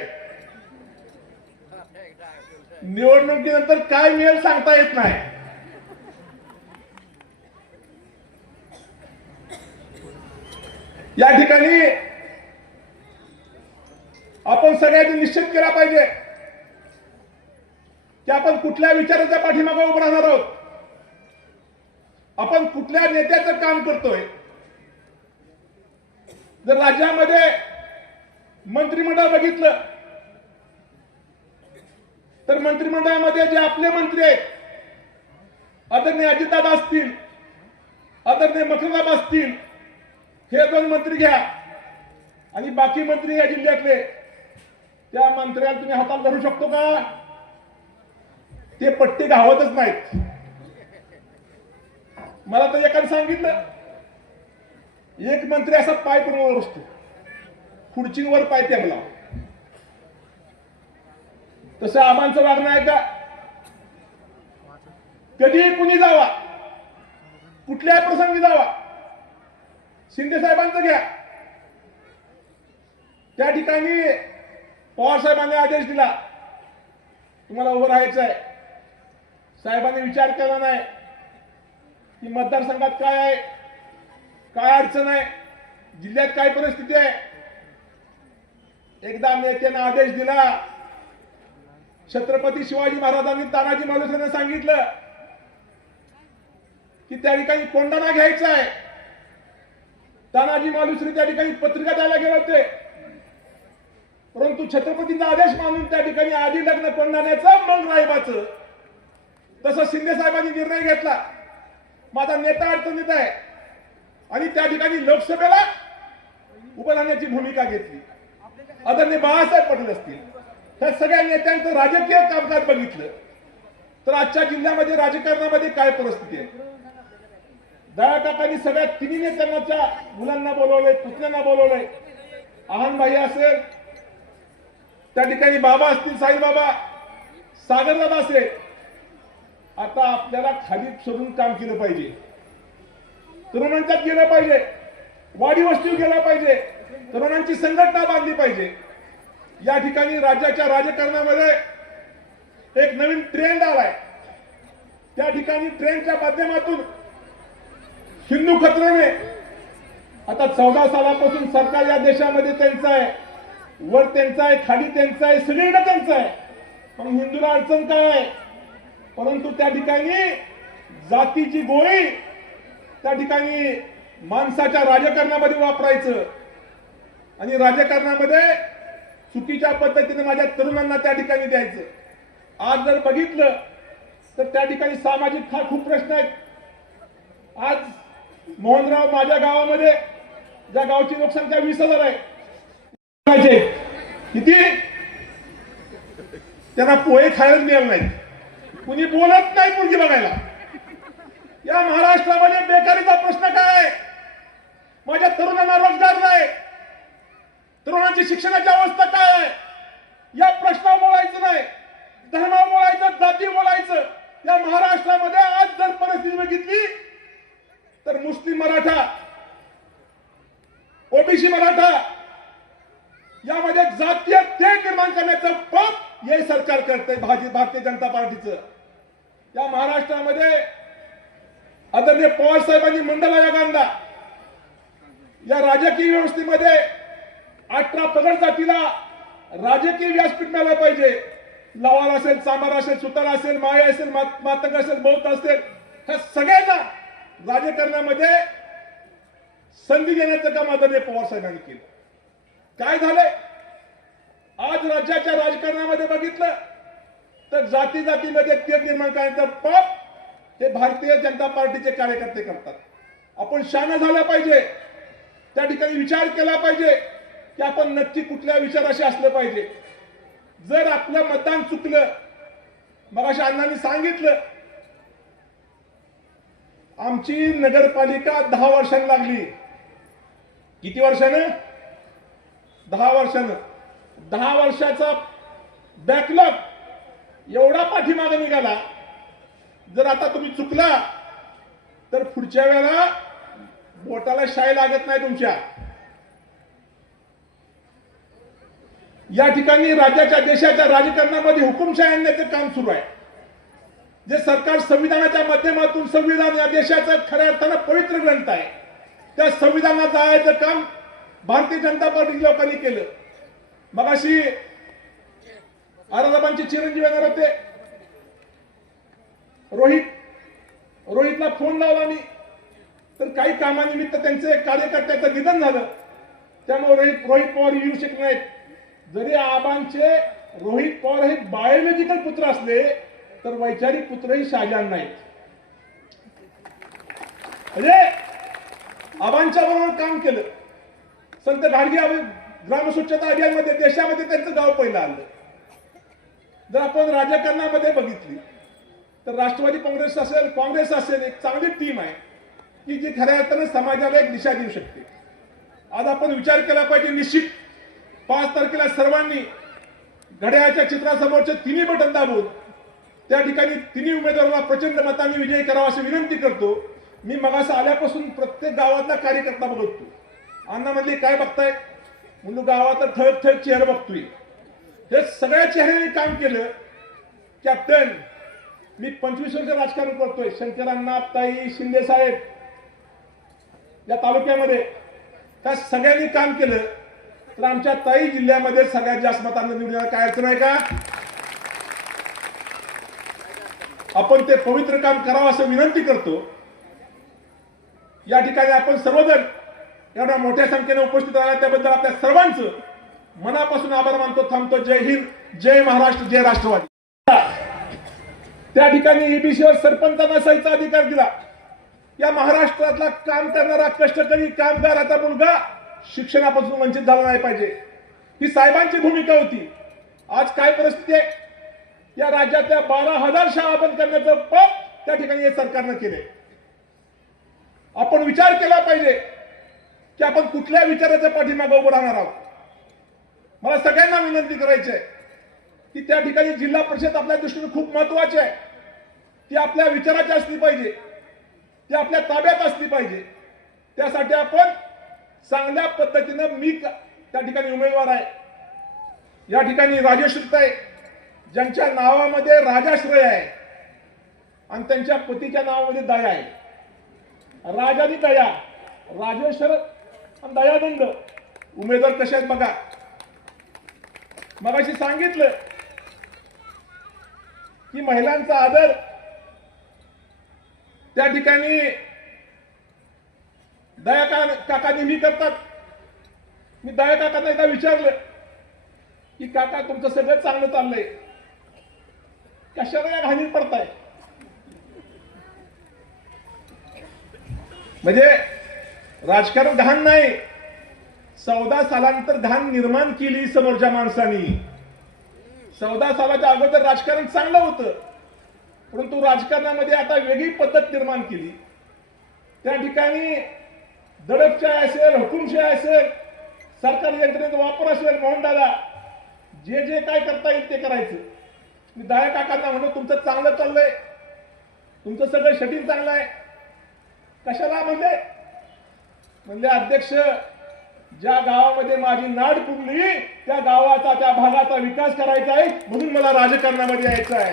निवडणुकीनंतर काय मिळेल सांगता येत नाही. या ठिकाणी आपण सगळ्यांनी निश्चित केला पाहिजे की आपण कुठल्या विचाराच्या पाठीमागे उभं राहणार आहोत, आपण कुठल्या नेत्याचं काम करतोय. जर राज्यामध्ये मंत्रिमंडळ बघितलं तर मंत्रिमंडळामध्ये जे आपले मंत्री आहेत, आदरणीय अजितदादा असतील, आदरणीय मखनराव असतील, हे 2 मंत्री घ्या आणि बाकी मंत्री या जिल्ह्यातले, त्या मंत्र्यांना तुम्ही हातात धरू शकतो का? ते पट्टी घावतच नाहीत. मला तर एकाने सांगितलं, एक मंत्री असा पाय पडून बसतो, खुर्चीवर पाय टेकला. तसं आबांचं वागणं आहे का? कधीही कुणी जावा, कुठल्याही प्रसंगी जावा, शिंदे साहेबांचं घ्या, त्या ठिकाणी पवार साहेबांनी आदेश दिला तुम्हाला उभं राहायचं आहे. साहेबांनी विचार केला नाही की मतदारसंघात काय आहे, काय अडचण आहे, जिल्ह्यात काय परिस्थिती आहे. एकदा नेत्याने आदेश दिला. छत्रपती शिवाजी महाराजांनी तानाजी मालुसरेंना सांगितलं की त्या ठिकाणी कोंढाणा घ्यायचा आहे. तानाजी मालुसरे त्या ठिकाणी पत्रिका द्यायला गेले होते, परंतु छत्रपतींचा आदेश मानून त्या ठिकाणी आधी लग्न कोंढाण्याचं मग रायबाचं. तसं शिंदे साहेबांनी निर्णय घेतला. माझा नेता अडचणीत आहे आणि त्या ठिकाणी लोकसभेला उभं राहण्याची भूमिका घेतली. आदरणीय बाळासाहेब पटेल असतील, त्या सगळ्या नेत्यांचं राजकीय कामकाज बघितलं तर आजच्या जिल्ह्यामध्ये राजकारणामध्ये काय परिस्थिती आहे. दया काकांनी सगळ्या तिन्ही नेत्यांच्या मुलांना बोलवलंय, पुतण्यांना बोलवलंय. आहानभाई असेल, त्या ठिकाणी बाबा असतील, साई बाबा, सागरदादा असेल. आता आपल्याला खाली सोडून काम केलं पाहिजे, तरुणांच्यात गेलं पाहिजे, वाडी वस्तीवर गेला पाहिजे, तरुणांची संघटना बांधली पाहिजे. या ठिकाणी राज्याच्या राजकारणामध्ये एक नवीन ट्रेंड आलाय. त्या ठिकाणी ट्रेंडच्या माध्यमातून हिंदू खतरेने आता 14 सालापासून सरकार या देशामध्ये त्यांचं आहे, वर त्यांचं आहे, खाली त्यांचं आहे, सगळीकडे त्यांचं आहे. पण हिंदूला अडचण काय आहे? परंतु त्या ठिकाणी जातीची गोळी त्या ठिकाणी माणसाच्या राजकारणामध्ये वापरायचं आणि राजकारणामध्ये चुकीच्या पद्धतीने माझ्या तरुणांना त्या ठिकाणी द्यायचं. आज जर बघितलं तर त्या ठिकाणी सामाजिक खूप प्रश्न आहेत. आज मोहनराव माझ्या गावामध्ये, ज्या गावची लोकसंख्या 20,000 आहे, किती त्यांना पोहे खायला मिळाले नाही, कुणी बोलत नाही मुलगी बघायला. या महाराष्ट्रामध्ये बेकारीचा प्रश्न काय आहे? माझ्या तरुणांना रोजगार नाही, तरुणांची शिक्षणाची अवस्था काय आहे? या प्रश्नावर बोलायचं नाही, धर्मावर बोलायचं, जातीवर बोलायचं. या महाराष्ट्रामध्ये आज जर परिस्थिती बघितली तर मुस्लिम मराठा, ओबीसी मराठा यामध्ये जातीय तेढ निर्माण करण्याचं पाप हे सरकार करतंय, भारतीय जनता पार्टीचं. या महाराष्ट्रामध्ये आदरणीय पवार साहेबांनी मंडल आयोग आणला. या राजकीय व्यवस्थेमध्ये 18 पगड जातीला राजकीय व्यासपीठ मिळालं पाहिजे. लवार असेल, चांभार असेल, सुतार असेल, माळे असेल, मातंग असेल, बौद्ध असेल, ह्या सगळ्यांना राजकारणामध्ये संधी देण्याचं काम आदरणीय पवार साहेबांनी केलं. काय झालंय? आज राज्याच्या राजकारणामध्ये बघितलं तर जाती जातीमध्ये तेढ निर्माण करण्याचं पाप हे भारतीय जनता पार्टीचे कार्यकर्ते करतात. आपण शहाणं झालं पाहिजे, त्या ठिकाणी विचार केला पाहिजे की आपण नक्की कुठल्या विचाराशी असलं पाहिजे. जर आपलं मतदान चुकलं, मगाशी अण्णांनी सांगितलं, आमची नगरपालिका 10 वर्षांनी लागली. किती वर्षानं? 10 वर्षानं. 10 वर्षाचा बॅकलॉग एवढा पाठीमागे निघाला. जर आता तुम्ही चुकला तर पुढच्या वेळेला बोटाला शाई लागत नाही तुमच्या. या ठिकाणी राज्याच्या देशाच्या राजकारणामध्ये हुकुमशाही आणण्याचं काम सुरू आहे. जे सरकार संविधानाच्या माध्यमातून, संविधान या देशाचं खऱ्या अर्थानं पवित्र ग्रंथ आहे, त्या संविधानात जायचं काम भारतीय जनता पार्टी लोकांनी केलं. मगाशी आराधाबांचे चिरंजीव येणार होते. रोहितला फोन लावला मी, तर काही कामानिमित्त त्यांचे कार्यकर्त्याचं निधन झालं, त्यामुळे रोहित पवार येऊ शकले नाहीत. जरी आबांचे रोहित पवार हे बायोलॉजिकल पुत्र असले तर वैचारिक पुत्रही शाहजहान नाहीत. म्हणजे आबांच्या बरोबर काम केलं. संत गाडगे ग्रामस्वच्छता अभियानमध्ये देशामध्ये त्यांचं गाव पहिलं आलं. जर आपण राजकारणामध्ये बघितली तर राष्ट्रवादी काँग्रेस असेल एक चांगली टीम आहे की जी खऱ्या अर्थानं समाजाला एक दिशा देऊ शकते. आज आपण विचार केला पाहिजे. निश्चित 5 तारखेला सर्वांनी घड्याळाच्या चित्रासमोरचे तिन्ही बटन दाबून त्या ठिकाणी तिन्ही उमेदवारांना प्रचंड मतांनी विजयी करावा अशी विनंती करतो. मी मगास आल्यापासून प्रत्येक गावातला कार्यकर्ता बघतो. अण्णा म्हणले काय बघताय? म्हणून गावात ठळक ठळक चेहरे बघतोय. हे सगळ्या चेहऱ्याने काम केलं. कॅप्टन, मी 25 वर्ष राजकारण करतोय. शंकरांना, ताई, शिंदे साहेब या तालुक्यामध्ये त्या सगळ्यांनी काम केलं तर आमच्या ताई जिल्ह्यामध्ये सगळ्यात जास्त मतांना निवडण्याला काय अडचण आहे का? आपण ते पवित्र काम करावं असं विनंती करतो. या ठिकाणी आपण सर्वजण एवढ्या मोठ्या संख्येने उपस्थित राहिला त्याबद्दल आपल्या सर्वांचं मनापासून आभार मानतो. थांबतो. जय हिंद, जय महाराष्ट्र, जय राष्ट्रवादी. त्या ठिकाणी ईबीसीवर सरपंचांना सहीचा अधिकार दिला. या महाराष्ट्रातला काम करणारा कष्टकरी कामगाराचा मुलगा शिक्षणापासून वंचित झाला नाही पाहिजे, ही साहेबांची भूमिका होती. आज काय परिस्थिती आहे? या राज्यातल्या 12,000 शाळा बंद करण्याचं पाप त्या ठिकाणी हे सरकारनं केले. आपण विचार केला पाहिजे की आपण कुठल्या विचाराच्या पाठीमागे उभं राहणार आहोत. मला सगळ्यांना विनंती करायची आहे की त्या ठिकाणी जिल्हा परिषद आपल्या दृष्टीने खूप महत्वाची आहे. ती आपल्या विचाराची असली पाहिजे, ती आपल्या ताब्यात असली पाहिजे. त्यासाठी आपण चांगल्या पद्धतीनं मी त्या ठिकाणी उमेदवार आहे. या ठिकाणी राजेश्रीताई ज्यांच्या नावामध्ये राजाश्रय आहे आणि त्यांच्या पतीच्या नावामध्ये दया आहे. राज आणि दया, राजेश्वर आणि दयानंद उमेदवार कसे आहेत बघा. मगाशी सांगितलं की महिलांचा आदर त्या ठिकाणी दया काका नेहमी करतात. मी दया काकांना एकदा विचारलं की काका तुमचं सगळं चांगलं चाललंय, कशाला या घाणीत पडताय? म्हणजे राजकारण घाण नाही, 14 सालानंतर घाण निर्माण केली समोरच्या माणसांनी. 14 सालाच्या अगोदर राजकारण चांगलं होतं, परंतु राजकारणामध्ये आता वेगळी पद्धत निर्माण केली. त्या ठिकाणी दडपशाही असेल, हुकुमशाही असेल, सरकारी यंत्रणेचा वापर असेल, मोहनदादा जे जे काय करता येईल ते करायचं. मी दया काकांना म्हणतो तुमचं चांगलं चाललंय, तुमचं सगळं शेड्यूल चांगलं आहे. कशाला म्हणले अध्यक्ष, ज्या गावामध्ये माझी नाड पुरली त्या गावाचा, त्या भागाचा विकास करायचा आहे, म्हणून मला राजकारणामध्ये यायचं आहे.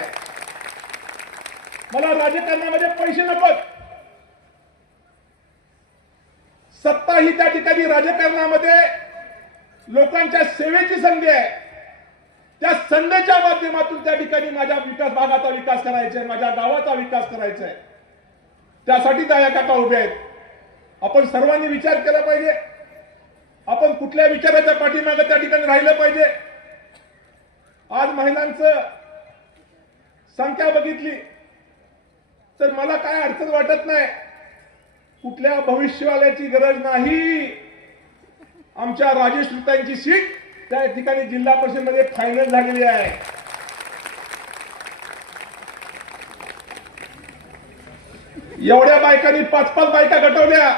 मला राजकारणामध्ये पैसे नकोत, सत्ता ही त्या ठिकाणी राजकारणामध्ये लोकांच्या सेवेची संधी आहे. त्या संधीच्या माध्यमातून त्या ठिकाणी माझ्या विकास भागाचा विकास करायचा आहे, माझ्या गावाचा विकास करायचा आहे. त्यासाठी दया काका उभे आहेत. आपण सर्वांनी विचार केला पाहिजे. आपण कुठल्या विचाराच्या पाठीमागे त्या ठिकाणी राहिलं पाहिजे. आज महिलांचं संख्या बघितली तर मला काय अडचण वाटत नाही. कुठल्या भविष्यवाल्याची गरज नाही. आमच्या राजेश्रीताईंची सीट त्या ठिकाणी जिल्हा परिषदेमध्ये फायनल झालेली आहे. एवढ्या बायकांनी 5-5 बायका गटवल्या.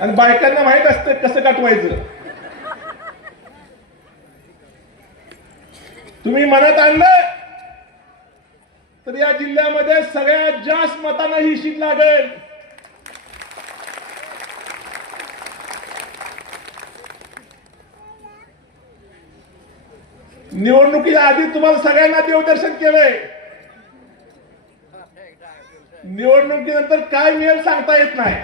आणि बायकांना माहित असतं कसं गाठवायचं. तुम्ही मनात आणलं तर या जिल्ह्यामध्ये सगळ्यात जास्त मतांना ही सीट लागेल. निवडणुकीच्या आधी तुम्हाला सगळ्यांना देवदर्शन केलंय. निवडणुकीनंतर काय मिळेल सांगता येत नाही.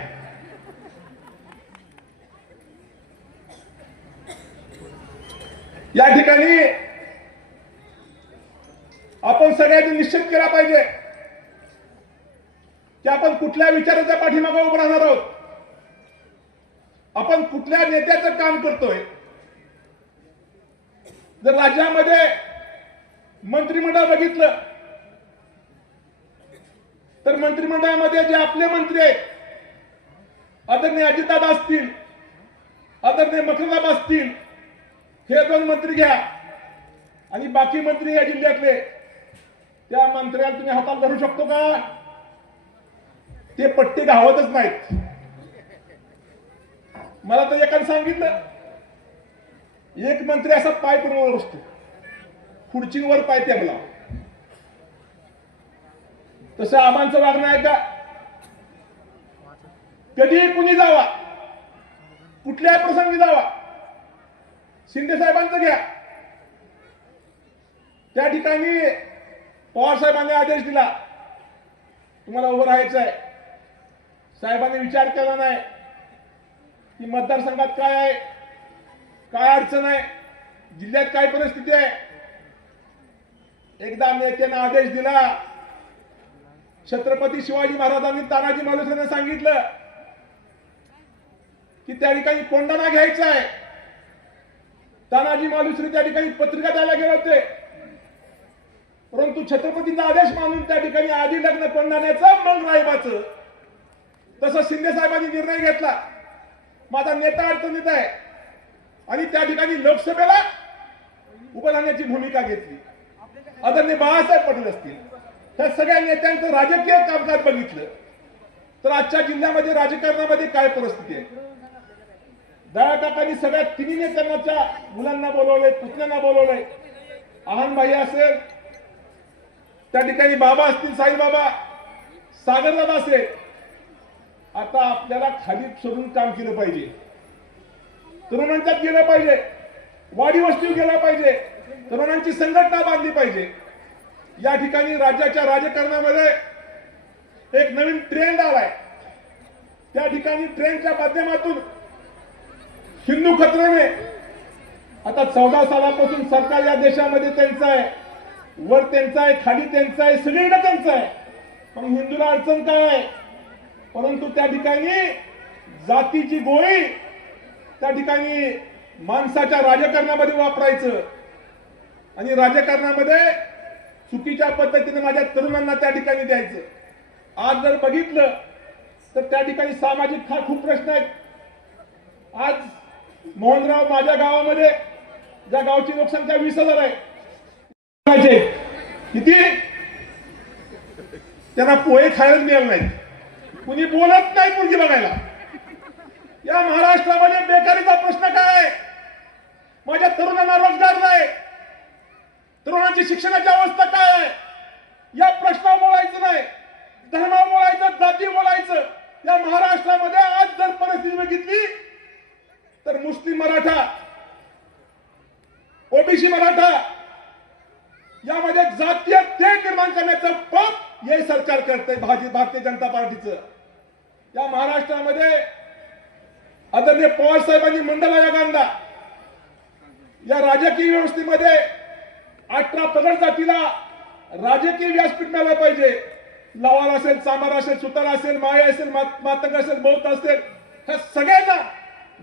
या ठिकाणी आपण सगळ्यांनी निश्चित केला पाहिजे की आपण कुठल्या विचाराच्या पाठीमागे उभं राहणार आहोत. आपण कुठल्या नेत्याचं काम करतोय. जर राज्यामध्ये मंत्रिमंडळ बघितलं तर मंत्रिमंडळामध्ये जे आपले मंत्री आहेत, आदरणीय अजितदादा असतील, आदरणीय मखनबाब असतील, हे 2 मंत्री घ्या आणि बाकी मंत्री या जिल्ह्यातले, त्या मंत्र्यांना तुम्ही हाताला धरू शकतो का? ते पट्टी घावतच नाहीत. मला तर एकाने सांगितलं, एक मंत्री असा पाय करून वर बसतो, खुर्चीवर पाय टेकला. तसं आबांचं वागणं आहे का? कधीही कुणी जावा, कुठल्याही प्रसंगी जावा, शिंदे साहेबांचं घ्या, त्या ठिकाणी पवार साहेबांनी आदेश दिला, तुम्हाला उभं राहायचं आहे. साहेबांनी विचार केला नाही की मतदारसंघात काय आहे, काय अडचण आहे, जिल्ह्यात काय परिस्थिती आहे. एकदा नेत्याने आदेश दिला. छत्रपती शिवाजी महाराजांनी तानाजी मालुसरेंना सांगितलं की त्या ठिकाणी कोंढाणा घ्यायचा आहे. तानाजी मालुसरे त्या ठिकाणी पत्रिका द्यायला गेले होते, परंतु छत्रपतींचा आदेश मानून त्या ठिकाणी आधी लग्न कोंढाण्याचं मग रायबाचं. तसं शिंदे साहेबांनी निर्णय घेतला. माझा नेता अडचणीत आहे आणि त्या ठिकाणी लोकसभेला उभं राहण्याची भूमिका घेतली. आदरणीय बाळासाहेब पटेल असतील, त्या सगळ्या नेत्यांचं राजकीय कामकाज बघितलं तर आजच्या जिल्ह्यामध्ये राजकारणामध्ये काय परिस्थिती आहे. दया काकांनी सगळ्या तिन्ही नेत्यांच्या मुलांना बोलवलंय, पुतण्यांना बोलवलंय. आहानबाई असेल, त्या ठिकाणी बाबा असतील, साई बाबा, सागरदादा असेल. आता आपल्याला खाली सोडून काम केलं पाहिजे, तरुणांच्यात गेलं पाहिजे, वाडी वस्तीवर गेला पाहिजे, तरुणांची संघटना बांधली पाहिजे. या ठिकाणी राज्याच्या राजकारणामध्ये एक नवीन ट्रेंड आलाय. त्या ठिकाणी ट्रेंडच्या माध्यमातून हिंदू खतऱ्याने आता 14 सालापासून सरकार या देशामध्ये त्यांचं आहे, वर त्यांचं आहे, खाली त्यांचं आहे, सगळीकडे त्यांचं आहे. मग हिंदूला अडचण काय आहे? परंतु त्या ठिकाणी जातीची गोळी त्या ठिकाणी माणसाच्या राजकारणामध्ये वापरायचं आणि राजकारणामध्ये चुकीच्या पद्धतीने माझ्या तरुणांना त्या ठिकाणी द्यायचं. आज जर बघितलं तर त्या ठिकाणी सामाजिक खूप प्रश्न आहेत. आज मोहनराव माझ्या गावामध्ये, ज्या गावची लोकसंख्या 20,000 आहे, किती त्यांना पोहे खायला मिळाले नाहीत. कुणी बोलत नाही मुलगी बघायला. या महाराष्ट्रामध्ये बेकारीचा प्रश्न काय आहे? माझ्या तरुणांना रोजगार नाही, तरुणांची शिक्षणाची अवस्था काय आहे? या प्रश्नावर बोलायचं नाही, धर्मावर बोलायचं, जातीवर बोलायचं. या महाराष्ट्रामध्ये आज जर परिस्थिती बघितली तर मुस्लिम मराठा, ओबीसी मराठा यामध्ये जातीय तेढ निर्माण करण्याचं पाप हे सरकार करतंय, भारतीय जनता पार्टीचं. या महाराष्ट्रामध्ये आदरणीय पवार साहेबांनी मंडल आयोग आणला. या राजकीय व्यवस्थेमध्ये 18 पगड जातीला राजकीय व्यासपीठ मिळालं पाहिजे. लवार असेल, चांभार असेल, सुतार असेल, माळे असेल, मातंग असेल, बौद्ध असेल, ह्या सगळ्यांना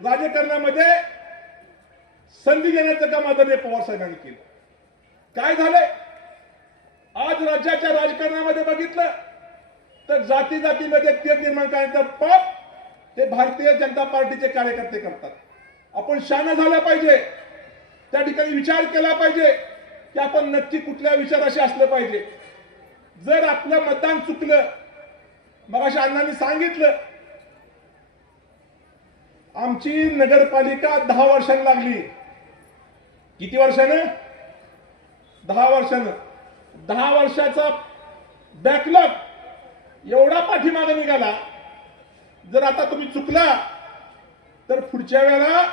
राजकारणामध्ये संधी देण्याचं काम आदरणीय पवार साहेबांनी केलं. काय झालंय? आज राज्याच्या राजकारणामध्ये बघितलं तर जाती जातीमध्ये तेढ निर्माण करण्याचं पाप हे भारतीय जनता पार्टीचे कार्यकर्ते करतात. आपण शहाणं झालं पाहिजे, त्या ठिकाणी विचार केला पाहिजे की आपण नक्की कुठल्या विचाराशी असलं पाहिजे. जर आपलं मतदान चुकलं, मगाशी अण्णांनी सांगितलं, आमची नगरपालिका 10 वर्षांनी लागली. किती वर्षानं? 10 वर्षानं. 10 वर्षाचा बॅकलॉग एवढा पाठीमागे निघाला. जर आता तुम्ही चुकला तर पुढच्या वेळेला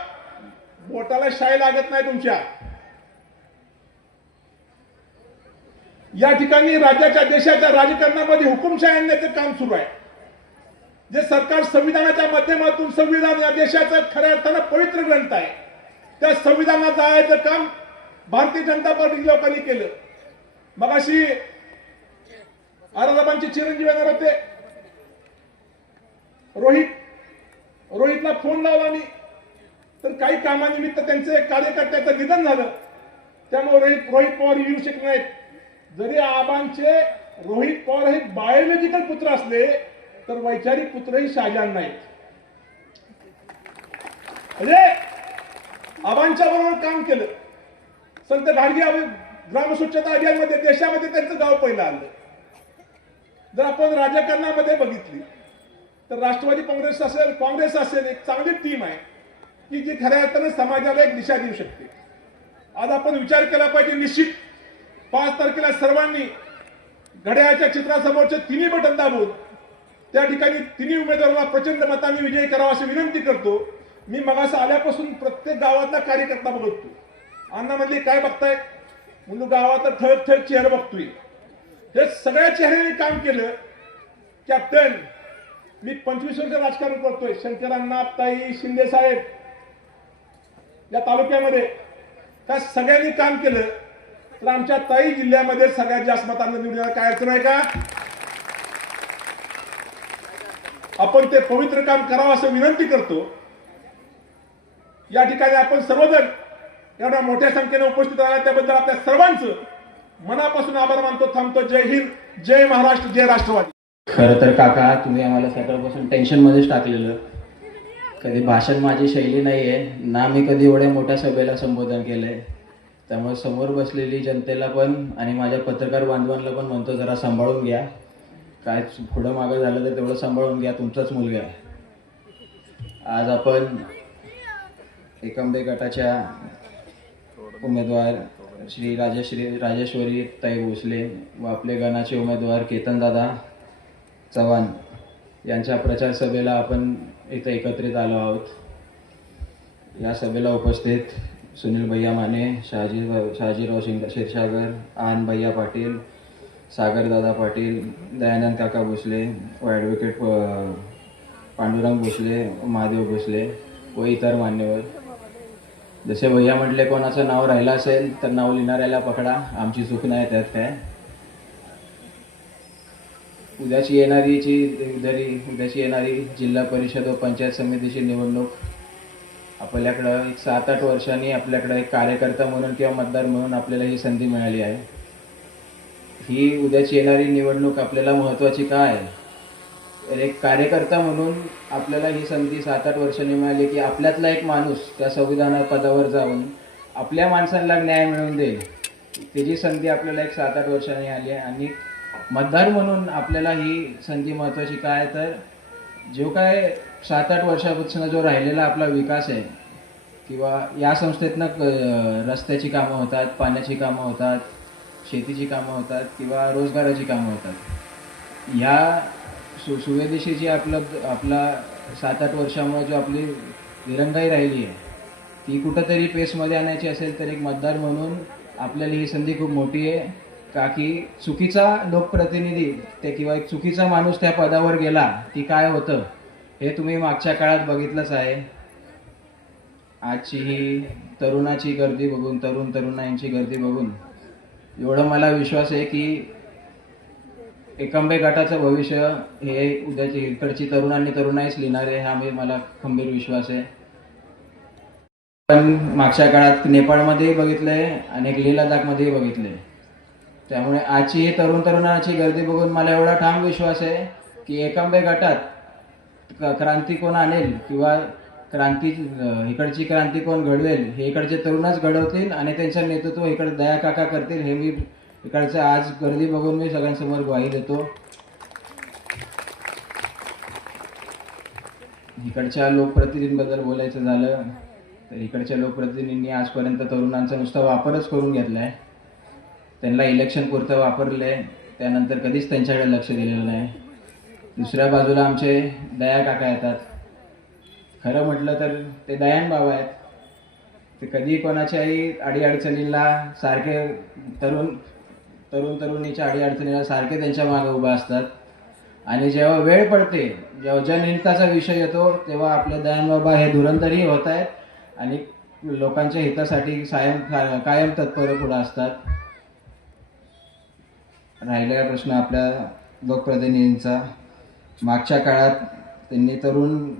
बोटाला शाई लागत नाही तुमच्या. या ठिकाणी राज्याच्या देशाच्या राजकारणामध्ये हुकुमशाही आणण्याचं काम सुरू आहे. जे सरकार संविधानाच्या माध्यमातून, संविधान या देशाचं खऱ्या अर्थानं पवित्र ग्रंथ आहे, त्या संविधानात जायचं काम भारतीय जनता पार्टी लोकांनी केलं. मगाशी आराधाबांचे चिरंजीव येणार होते. रोहितला फोन लावला मी, तर काही कामानिमित्त त्यांचे कार्यकर्त्याचं निधन झालं, त्यामुळे रोहित पवार येऊ शकले नाहीत. जरी आबांचे रोहित पवार हे बायोलॉजिकल पुत्र असले तर वैचारिक पुत्रही शहाजहान नाहीत. म्हणजे आबांच्या बरोबर काम केलं. संत गाडगे ग्रामस्वच्छता अभियानमध्ये देशामध्ये त्यांचं गाव पहिलं आलं. जर आपण राजकारणामध्ये बघितली तर राष्ट्रवादी काँग्रेस असेल, काँग्रेस असेल, एक चांगली टीम आहे. की जी खऱ्या अर्थानं समाजाला एक दिशा देऊ शकते. आज आपण विचार केला पाहिजे. निश्चित 5 तारखेला सर्वांनी घड्याळाच्या चित्रासमोरचे तिन्ही बटन दाबून त्या ठिकाणी तिन्ही उमेदवारांना प्रचंड मतांनी विजयी करावा अशी विनंती करतो. मी मगास आल्यापासून प्रत्येक गावातला कार्यकर्ता बघतो. अण्णामधले काय बघताय म्हणून गावात ठळक ठळक चेहरे बघतोय. हे सगळ्या चेहऱ्याने काम केलं. कॅप्टन, मी 25 वर्ष राजकारण करतोय. शंकरांना, ताई, शिंदे साहेब या तालुक्यामध्ये त्या सगळ्यांनी काम केलं तर आमच्या ताई जिल्ह्यामध्ये सगळ्यात जास्त मतांना निवडण्याला काय अडचण आहे का? आपण ते पवित्र काम करावं असं विनंती करतो. या ठिकाणी आपण सर्वजण एवढ्या मोठ्या संख्येने उपस्थित राहिला त्याबद्दल आपल्या सर्वांचं मनापासून आभार मानतो. थांबतो. जय हिंद, जय महाराष्ट्र, जय राष्ट्रवादी. खरं तर काका, तुम्ही आम्हाला सकाळपासून टेन्शनमध्येच टाकलेलं. कधी भाषण माझी शैली नाही आहे ना, मी कधी एवढ्या मोठ्या सभेला संबोधन केलं आहे. त्यामुळे समोर बसलेली जनतेला पण आणि माझ्या पत्रकार बांधवांना पण म्हणतो, जरा सांभाळून घ्या. काय पुढं मागं झालं तर तेवढं सांभाळून घ्या, तुमचाच मुलगा आहे. आज आपण एकंबे गटाच्या उमेदवार श्री राजेश्वरी ताई भोसले व आपले गणाचे उमेदवार केतनदादा चव्हाण यांच्या प्रचार सभेला आपण इथं एकत्रित आलो आहोत. या सभेला उपस्थित सुनील भैया माने, शहाजीराव क्षीरसागर, आन भैया पाटील, सागरदादा पाटील, दयानंद काका भोसले व ॲडव्होकेट पांडुरंग भोसले, महादेव भोसले व इतर मान्यवर. जसे भैया म्हटले, कोणाचं नाव राहिलं असेल तर नाव लिहिणाऱ्याला पकडा, आमची चूक नाही त्यात काय. उद्याची येणारी जिल्हा परिषद व पंचायत समितीची निवडणूक आपल्याकडं एक 7-8 वर्षांनी आपल्याकडं एक कार्यकर्ता म्हणून किंवा मतदार म्हणून आपल्याला ही संधी मिळाली आहे. ही उद्याची येणारी निवडणूक आपल्याला महत्त्वाची का आहे? तर एक कार्यकर्ता म्हणून आपल्याला ही संधी 7-8 वर्षांनी मिळाली की आपल्यातला एक माणूस त्या संविधान पदावर जाऊन आपल्या माणसांना न्याय मिळवून देईल. त्याची संधी आपल्याला एक 7-8 वर्षांनी आली आहे. आणि मतदार म्हणून आपल्याला ही संधी महत्त्वाची काय, तर जो काय 7-8 वर्षापासून जो राहिलेला आपला विकास आहे किंवा या संस्थेतनं रस्त्याची कामं होतात, पाण्याची कामं होतात, शेतीची कामं होतात किंवा रोजगाराची कामं होतात. ह्या सुवेदेशी जी आपला 7-8 वर्षामुळे जो आपली दिरंगाई राहिली आहे ती कुठंतरी पेसमध्ये आणायची असेल तर एक मतदार म्हणून आपल्याला ही संधी खूप मोठी आहे. का की चुकीचा लोकप्रतिनिधी ते किंवा एक चुकीचा माणूस त्या पदावर गेला की काय होतं हे तुम्ही मागच्या काळात बघितलंच आहे. आजची ही तरुणाची गर्दी बघून, तरुणांची गर्दी बघून एवढं मला विश्वास आहे की एकंबे गटाचं भविष्य हे उद्याची इकडची तरुणाईच लिहिणार आहे, हा मला खंबीर विश्वास आहे. पण मागच्या काळात नेपाळमध्येही बघितलंय आणि लेह लडाखमध्येही बघितलंय. त्यामुळे आजची ही तरुणाची गर्दी बघून मला एवढा ठाम विश्वास आहे की एकंबे गटात क्रांती कोण आणेल किंवा इकडची क्रांती कोण घडवेल हे इकडचे तरुणच घडवतील आणि त्यांचं नेतृत्व इकडे दया काका करतील. हे मी इकडचं आज गर्दी बघून मी सगळ्यांसमोर ग्वाही देतो. इकडच्या लोकप्रतिनिधींबद्दल बोलायचं झालं तर इकडच्या लोकप्रतिनिधींनी आजपर्यंत तरुणांचा नुसता वापरच करून घेतलाय. त्यांना इलेक्शन पुरतं वापरले, त्यानंतर कधीच त्यांच्याकडे लक्ष दिलेलं नाही. दुसऱ्या बाजूला आमचे दया काका येतात. खरं म्हटलं तर ते दयान बाबा आहेत. ते कधी कोणाच्याही अडीअडचणीला सारखे तरुणीच्या अडीअडचणीला सारखे त्यांच्या मागे उभा असतात. आणि जेव्हा वेळ पडते, जेव्हा जनहिताचा विषय येतो तेव्हा आपले दयान बाबा हे धुरंधरही होत आहेत आणि लोकांच्या हितासाठी कायम तत्पर पुढे असतात. राहिलेला प्रश्न आपल्या लोकप्रतिनिधींचा, मागच्या काळात त्यांनी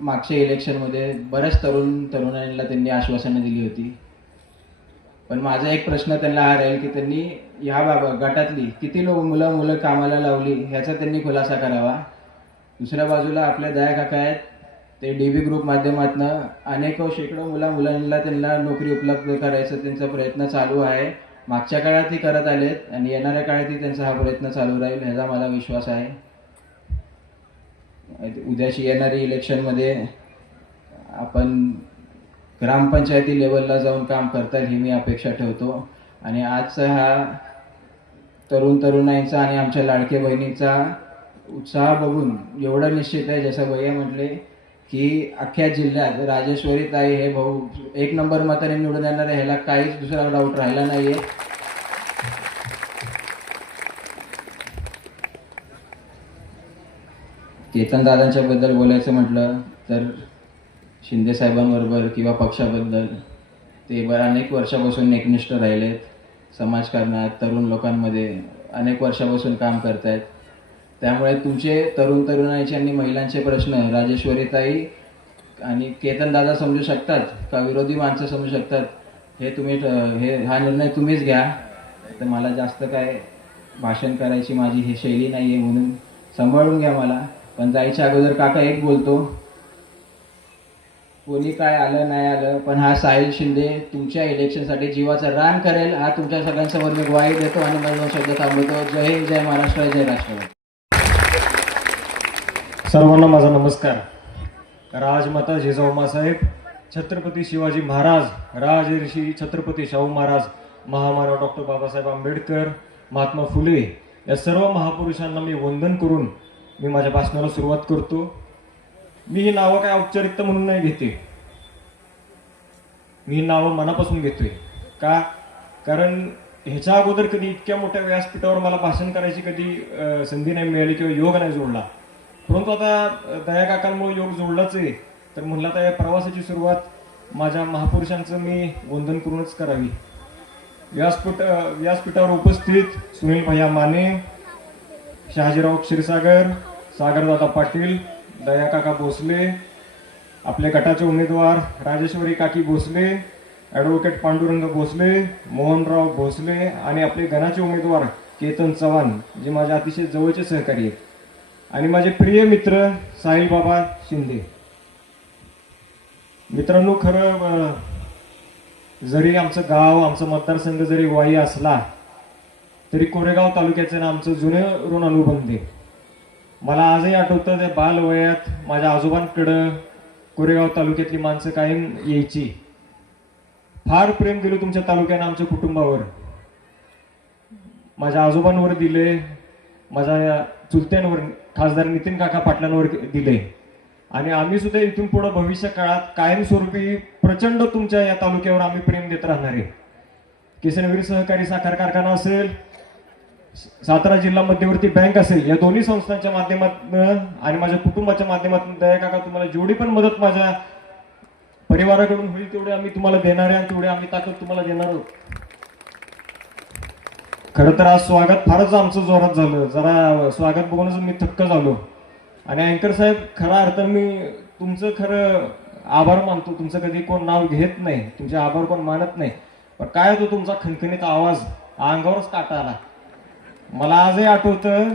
मागच्या इलेक्शनमध्ये बऱ्याच तरुणांना त्यांनी आश्वासनं दिली होती. पण माझा एक प्रश्न त्यांना हा राहील की त्यांनी ह्या गटातली किती मुलं कामाला लावली ह्याचा त्यांनी खुलासा करावा. दुसऱ्या बाजूला आपल्या दया काका आहेत, ते DB ग्रुप माध्यमातून शेकडो मुलांना त्यांना नोकरी उपलब्ध करायचा त्यांचा प्रयत्न चालू आहे. मागच्या काळातही करत आलेत आणि येणाऱ्या काळातही त्यांचा हा प्रयत्न चालू राहील ह्याचा मला विश्वास आहे. उद्याची येणारी इलेक्शनमध्ये आपण ग्रामपंचायती लेवलला जाऊन काम करताल ही मी अपेक्षा ठेवतो. आणि आजचा हा तरुणाईंचा आणि आमच्या लाडक्या बहिणीचा उत्साह बघून एवढं निश्चित आहे, जसं भैया म्हटले की अख्ख्या जिल्ह्यात राजेश्वरी ताई हे भाऊ 1 नंबर मताने निवडून येणार आहे, ह्याला काहीच दुसरा डाऊट राहिला नाहीये. केतन दादांच्या बद्दल बोलायचं म्हटलं तर शिंदे साहेबांबरोबर किंवा पक्षाबद्दल ते अनेक वर्षापासून एकनिष्ठ राहिलेत. समाजकारणात तरुण लोकांमध्ये अनेक वर्षापासून काम करतायत. त्यामुळे तुमचे तरुणाईचे आणि महिलांचे प्रश्न राजेश्वरीताई आणि केतन दादा समजू शकतात का विरोधी माणसं समजू शकतात, हे तुम्ही हा निर्णय तुम्हीच घ्या. तर मला जास्त काय भाषण करायची माझी ही शैली नाही आहे, म्हणून सांभाळून घ्या मला. पण जायच्या अगोदर काका एक बोलतो, कोणी काय आलं नाही आलं, पण हा साहिल शिंदे तुमच्या इलेक्शनसाठी जीवाचं रान करेल, हा तुमच्या सगळ्यांसमोर मी ग्वाही देतो. आणि मला 2 शब्द थांबवतो. जय हिंद, जय महाराष्ट्र, जय राष्ट्रवादी. सर्वांना माझा नमस्कार. राजमाता जिजाऊमासाहेब, छत्रपती शिवाजी महाराज, राजर्षी छत्रपती शाहू महाराज, महामानव डॉक्टर बाबासाहेब आंबेडकर, महात्मा फुले या सर्व महापुरुषांना मी वंदन करून मी माझ्या भाषणाला सुरुवात करतो. मी ही नावं काय औपचारिकता म्हणून नाही घेते, मी ही नावं मनापासून घेतोय. का? कारण ह्याच्या अगोदर कधी इतक्या मोठ्या व्यासपीठावर मला भाषण करायची कधी संधी नाही मिळाली किंवा योग नाही जोडला. परंतु आता दया काकांमुळे योग जोडलाच आहे, तर म्हणलं आता या प्रवासाची सुरुवात माझ्या महापुरुषांचं मी वंदन करूनच करावी. व्यासपीठावर उपस्थित सुनील भैया माने, शहाजीराव क्षीरसागर, सागरदादा पाटील, दया काका भोसले, आपले गटाचे उमेदवार राजेश्वरी काकी भोसले, ॲडव्होकेट पांडुरंग भोसले, मोहनराव भोसले आणि आपले गणाचे उमेदवार केतन चव्हाण, जे माझ्या अतिशय जवळचे सहकारी आहेत, आणि माझे प्रिय मित्र साहिल बाबा शिंदे. मित्रांनो, खरं जरी आमचं गाव, आमचा मतदारसंघ जरी वाई असला तरी कोरेगाव तालुक्याचं ना आमचं जुनं ऋण अनुबंध आहे. मला आजही आठवतं त्या बालवयात माझ्या आजोबांकडं कोरेगाव तालुक्यातली माणसं कायम यायची. फार प्रेम दिलं तुमच्या तालुक्यानं आमच्या कुटुंबावर, माझ्या आजोबांवर दिले, माझ्या चुलत्यांवर खासदार नितीन काका पाटलांवर दिले, आणि आम्ही सुद्धा इथून पुढे भविष्य काळात कायमस्वरूपी प्रचंड तुमच्या या तालुक्यावर आम्ही प्रेम देत राहणार आहे. किसनवीर सहकारी साखर कारखाना असेल, सातारा जिल्हा मध्यवर्ती बँक असेल, या दोन्ही संस्थांच्या माध्यमातून आणि माझ्या कुटुंबाच्या माध्यमातून दया काका तुम्हाला जेवढी पण मदत माझ्या परिवाराकडून होईल तेवढे आम्ही तुम्हाला देणार आहे, आणि तेवढे आम्ही ताकद तुम्हाला देणार आहोत. खरं तर आज स्वागत फारच आमचं जोरात झालं, जरा स्वागत बघूनच मी थक्क झालो. आणि अँकर साहेब, खरा अर्थ मी तुमचं खरं आभार मानतो. तुमचं कधी कोण नाव घेत नाही, तुमचे आभार कोण मानत नाही, पण काय होतो तुमचा खणखणीत आवाज, अंगावरच काटा आला. मला आजही आठवतं,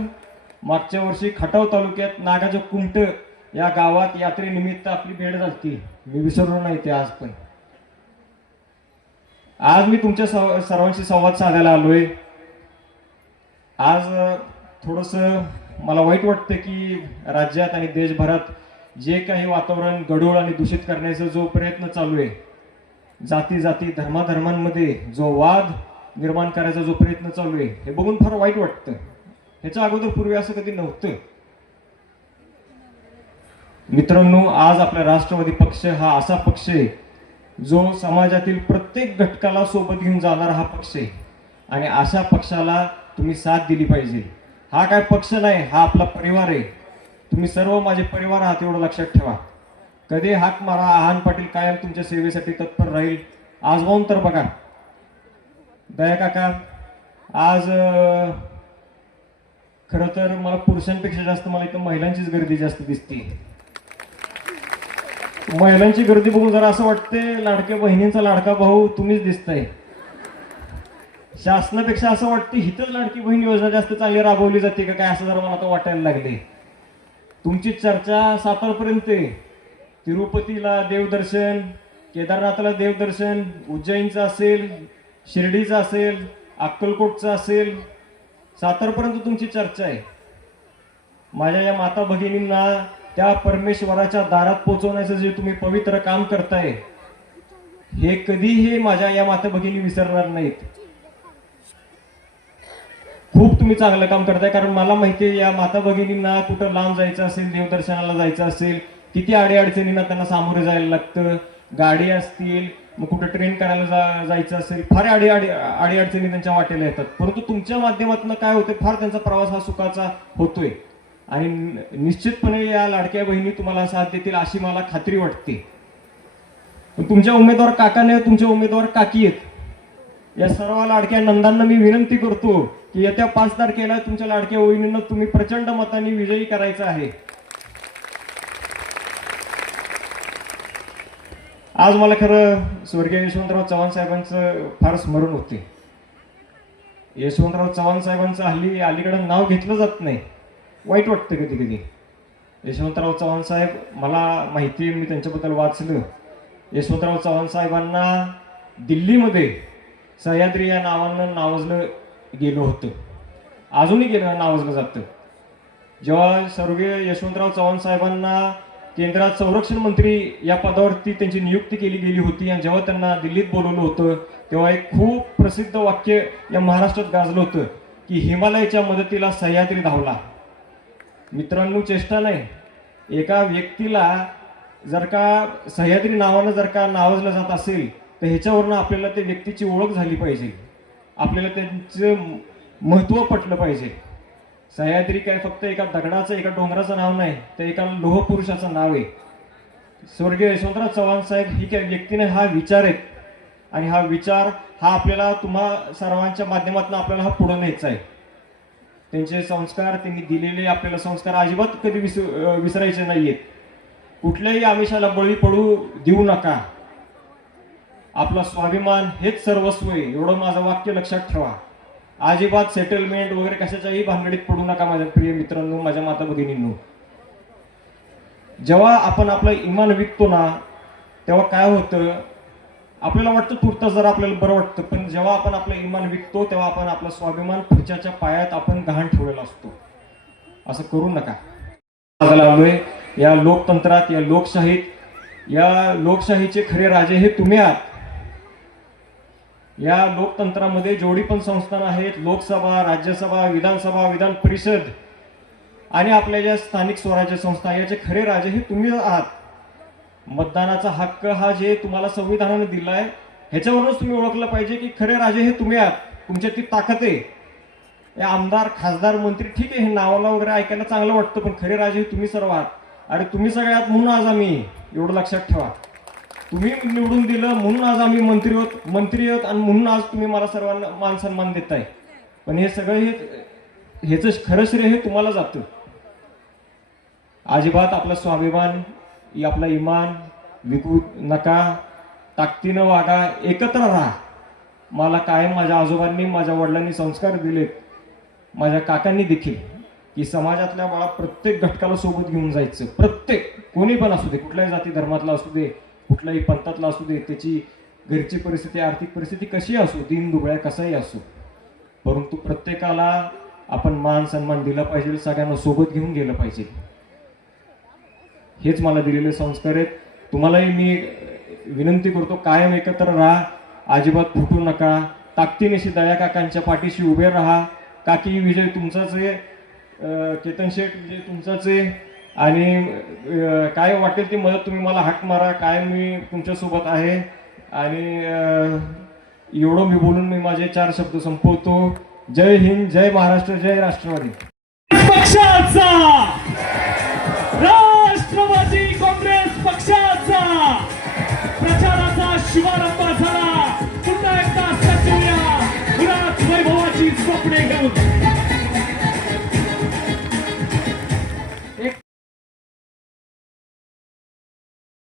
मागच्या वर्षी खटाव तालुक्यात नागाच्या कुमट या गावात यात्रेनिमित्त आपली भेट झाली, मी विसरलो नाही ते आज पण. आज मी तुमच्या सर्वांशी संवाद साधायला आलोय. आज थोडंसं मला वाईट वाटतं की राज्यात आणि देशभरात जे काही वातावरण गढूळ आणि दूषित करण्याचा जो प्रयत्न चालू आहे, जाती धर्माधर्मांमध्ये जो वाद निर्माण करायचा जो प्रयत्न चालू आहे, हे बघून फार वाईट वाटतं. ह्याच्या अगोदर पूर्वी असं कधी नव्हतं. मित्रांनो, आज आपला राष्ट्रवादी पक्ष हा असा पक्ष आहे जो समाजातील प्रत्येक घटकाला सोबत घेऊन जाणारा हा पक्ष आहे, आणि अशा पक्षाला तुम्ही साथ दिली पाहिजे. हा काय पक्ष नाही, हा आपला परिवार आहे. तुम्ही सर्व माझे परिवार आहात एवढं लक्षात ठेवा. कधी हाक मारा, आहान पाटील कायम तुमच्या सेवेसाठी तत्पर राहील. आजमावून तर बघा. दया काका, आज खरं तर मला पुरुषांपेक्षा जास्त मला इथं महिलांचीच गर्दी जास्त दिसते. महिलांची गर्दी बघून जरा असं वाटते लाडक्या बहिणींचा लाडका भाऊ तुम्हीच दिसताय. शासनापेक्षा असं वाटतं हिथंच लाडकी बहीण योजना जास्त चांगली राबवली जाते का काय, असं जरा मला तर वाटायला लागले. तुमची चर्चा सातारपर्यंत आहे. तिरुपतीला देवदर्शन, केदारनाथला देवदर्शन, उज्जैनचं असेल, शिर्डीचं असेल, अक्कलकोटचं असेल, सातारपर्यंत तुमची चर्चा आहे. माझ्या या माता भगिनींना त्या परमेश्वराच्या दारात पोहोचवण्याचं जे तुम्ही पवित्र काम करताय, हे कधीही माझ्या या माता भगिनी विसरणार नाहीत. खूप तुम्ही चांगलं काम करताय, कारण मला माहिती आहे या माता भगिनींना कुठं लांब जायचं असेल, देवदर्शनाला जायचं असेल, किती अडीअडचणींना त्यांना सामोरे जायला लागतं. गाडी असतील, मग कुठं ट्रेन करायला जायचं असेल, फार अडीअडचणी त्यांच्या वाटेला येतात. परंतु तुमच्या माध्यमातून काय होतं, फार त्यांचा प्रवास हा सुखाचा होतोय. आणि निश्चितपणे या लाडक्या बहिणी तुम्हाला साथ देतील अशी मला खात्री वाटते. पण तुमच्या उमेदवार काका नाही, तुमचे उमेदवार काकी आहेत. या सर्व लाडक्या नंदांना मी विनंती करतो की येत्या 5 तारखेला तुमच्या लाडक्या वहिनींना तुम्ही प्रचंड मतांनी विजयी करायचं आहे. आज मला खरं स्वर्गीय यशवंतराव चव्हाण साहेबांचं फार स्मरण होते. यशवंतराव चव्हाण साहेबांचं हल्ली अलीकडे नाव घेतलं जात नाही, वाईट वाटतं कधी कधी. यशवंतराव चव्हाण साहेब, मला माहिती आहे, मी त्यांच्याबद्दल वाचलं. यशवंतराव चव्हाण साहेबांना दिल्लीमध्ये सह्याद्री या नावानं नावाजलं गेलं होतं, अजूनही नावाजलं जातं. जेव्हा स्वर्गीय यशवंतराव चव्हाण साहेबांना केंद्रात संरक्षण मंत्री या पदावरती त्यांची नियुक्ती केली गेली होती आणि जेव्हा त्यांना दिल्लीत बोलवलं होतं तेव्हा एक खूप प्रसिद्ध वाक्य या महाराष्ट्रात गाजलं होतं की हिमालयाच्या मदतीला सह्याद्री धावला. मित्रांनो, चेष्टा नाही. एका व्यक्तीला जर का सह्याद्री नावानं जर का नावाजलं जात असेल तर ह्याच्यावरनं आपल्याला त्या व्यक्तीची ओळख झाली पाहिजे, आपल्याला त्यांचं महत्त्व पटलं पाहिजे. सह्याद्री काय फक्त एका दगडाचं, एका डोंगराचं नाव नाही, तर एका लोहपुरुषाचं नाव आहे. स्वर्गीय यशवंतराव चव्हाण साहेब ही काय व्यक्तीने हा विचार आहे आणि हा विचार हा आपल्याला तुम्हा सर्वांच्या माध्यमातून आपल्याला हा पुढे न्यायचा आहे. त्यांचे संस्कार, त्यांनी दिलेले आपल्याला संस्कार अजिबात कधी विसरायचे नाहीयेत. कुठल्याही आमिषाला बळी पडू देऊ नका. आपला स्वाभिमान हेच सर्वस्व आहे, एवढं माझं वाक्य लक्षात ठेवा. अजिबात सेटलमेंट वगैरे कशाच्याही भानगडीत पडू नका माझ्या प्रिय मित्रांनो, माझ्या माता भगिनींनो. जेव्हा आपण आपलं इमान विकतो ना तेव्हा काय होतं, आपल्याला वाटतं तुर्त जरा आपल्याला बरं वाटतं, पण जेव्हा आपण आपलं इमान विकतो तेव्हा आपण आपला स्वाभिमान पुढच्याच्या पायात आपण गहाण ठेवलेला असतो. असं करू नका. आलोय या लोकतंत्रात, या लोकशाहीत, या लोकशाहीचे खरे राजे हे तुम्ही आहात. या लोकतंत्रामध्ये जेवढी पण संस्थानं आहेत, लोकसभा, राज्यसभा, विधानसभा, विधान परिषद आणि आपल्या ज्या स्थानिक स्वराज्य संस्था, याचे खरे राजे हे तुम्ही आहात. मतदानाचा हक्क हा जे तुम्हाला संविधानाने दिलाय ह्याच्यावरूनच तुम्ही ओळखलं पाहिजे की खरे राजे हे तुम्ही आहात. तुमच्यात ती ताकद आहे. या आमदार, खासदार, मंत्री ठीक आहे, हे नावाला वगैरे ऐकायला चांगलं वाटतं, पण खरे राजे हे तुम्ही सर्व आहात. आणि तुम्ही सगळ्यात म्हणून आज आम्ही, एवढं लक्षात ठेवा, तुम्ही निवडून दिलं म्हणून आज आम्ही मंत्री आहोत आणि म्हणून आज तुम्ही मला सर्वांना मान सन्मान देताय. पण हे सगळं ह्याचं खरं श्रेय हे तुम्हाला जातं. अजिबात आपला स्वाभिमान, आपला इमान विकू नका. ताकदीनं वागा, एकत्र राहा. मला कायम माझ्या आजोबांनी, माझ्या वडिलांनी संस्कार दिलेत, माझ्या काकांनी देखील, की समाजातल्या मला प्रत्येक घटकाला सोबत घेऊन जायचं. प्रत्येक, कोणी पण असू दे, कुठल्याही जाती धर्मातला असू दे, कुठल्याही पंथातला असू दे, त्याची घरची परिस्थिती, आर्थिक परिस्थिती कशी असो, दीन दुबळ्या कसाही असो, परंतु प्रत्येकाला आपण मान सन्मान दिला पाहिजे, सगळ्यांना सोबत घेऊन गेलं पाहिजे. हेच मला दिलेले संस्कार आहेत. तुम्हालाही मी विनंती करतो, कायम एकत्र राहा, अजिबात फुटू नका. ताकदीनिशी दया काकांच्या पाठीशी उभे राहा. काकी विजय तुमचाच आहे, केतन शेठ विजय तुमचाच आहे. आणि काय वाटेल ती मदत तुम्ही मला हाक मारा, काय मी तुमच्यासोबत आहे. आणि एवढं मी बोलून मी माझे 4 शब्द संपवतो. जय हिंद, जय महाराष्ट्र, जय राष्ट्रवादी. पक्षाचा, राष्ट्रवादी काँग्रेस पक्षाचा प्रचाराचा शुभारंभ झाला. पुन्हा एकदा सजवूया मुराद वैभवाची स्वप्ने घेऊन.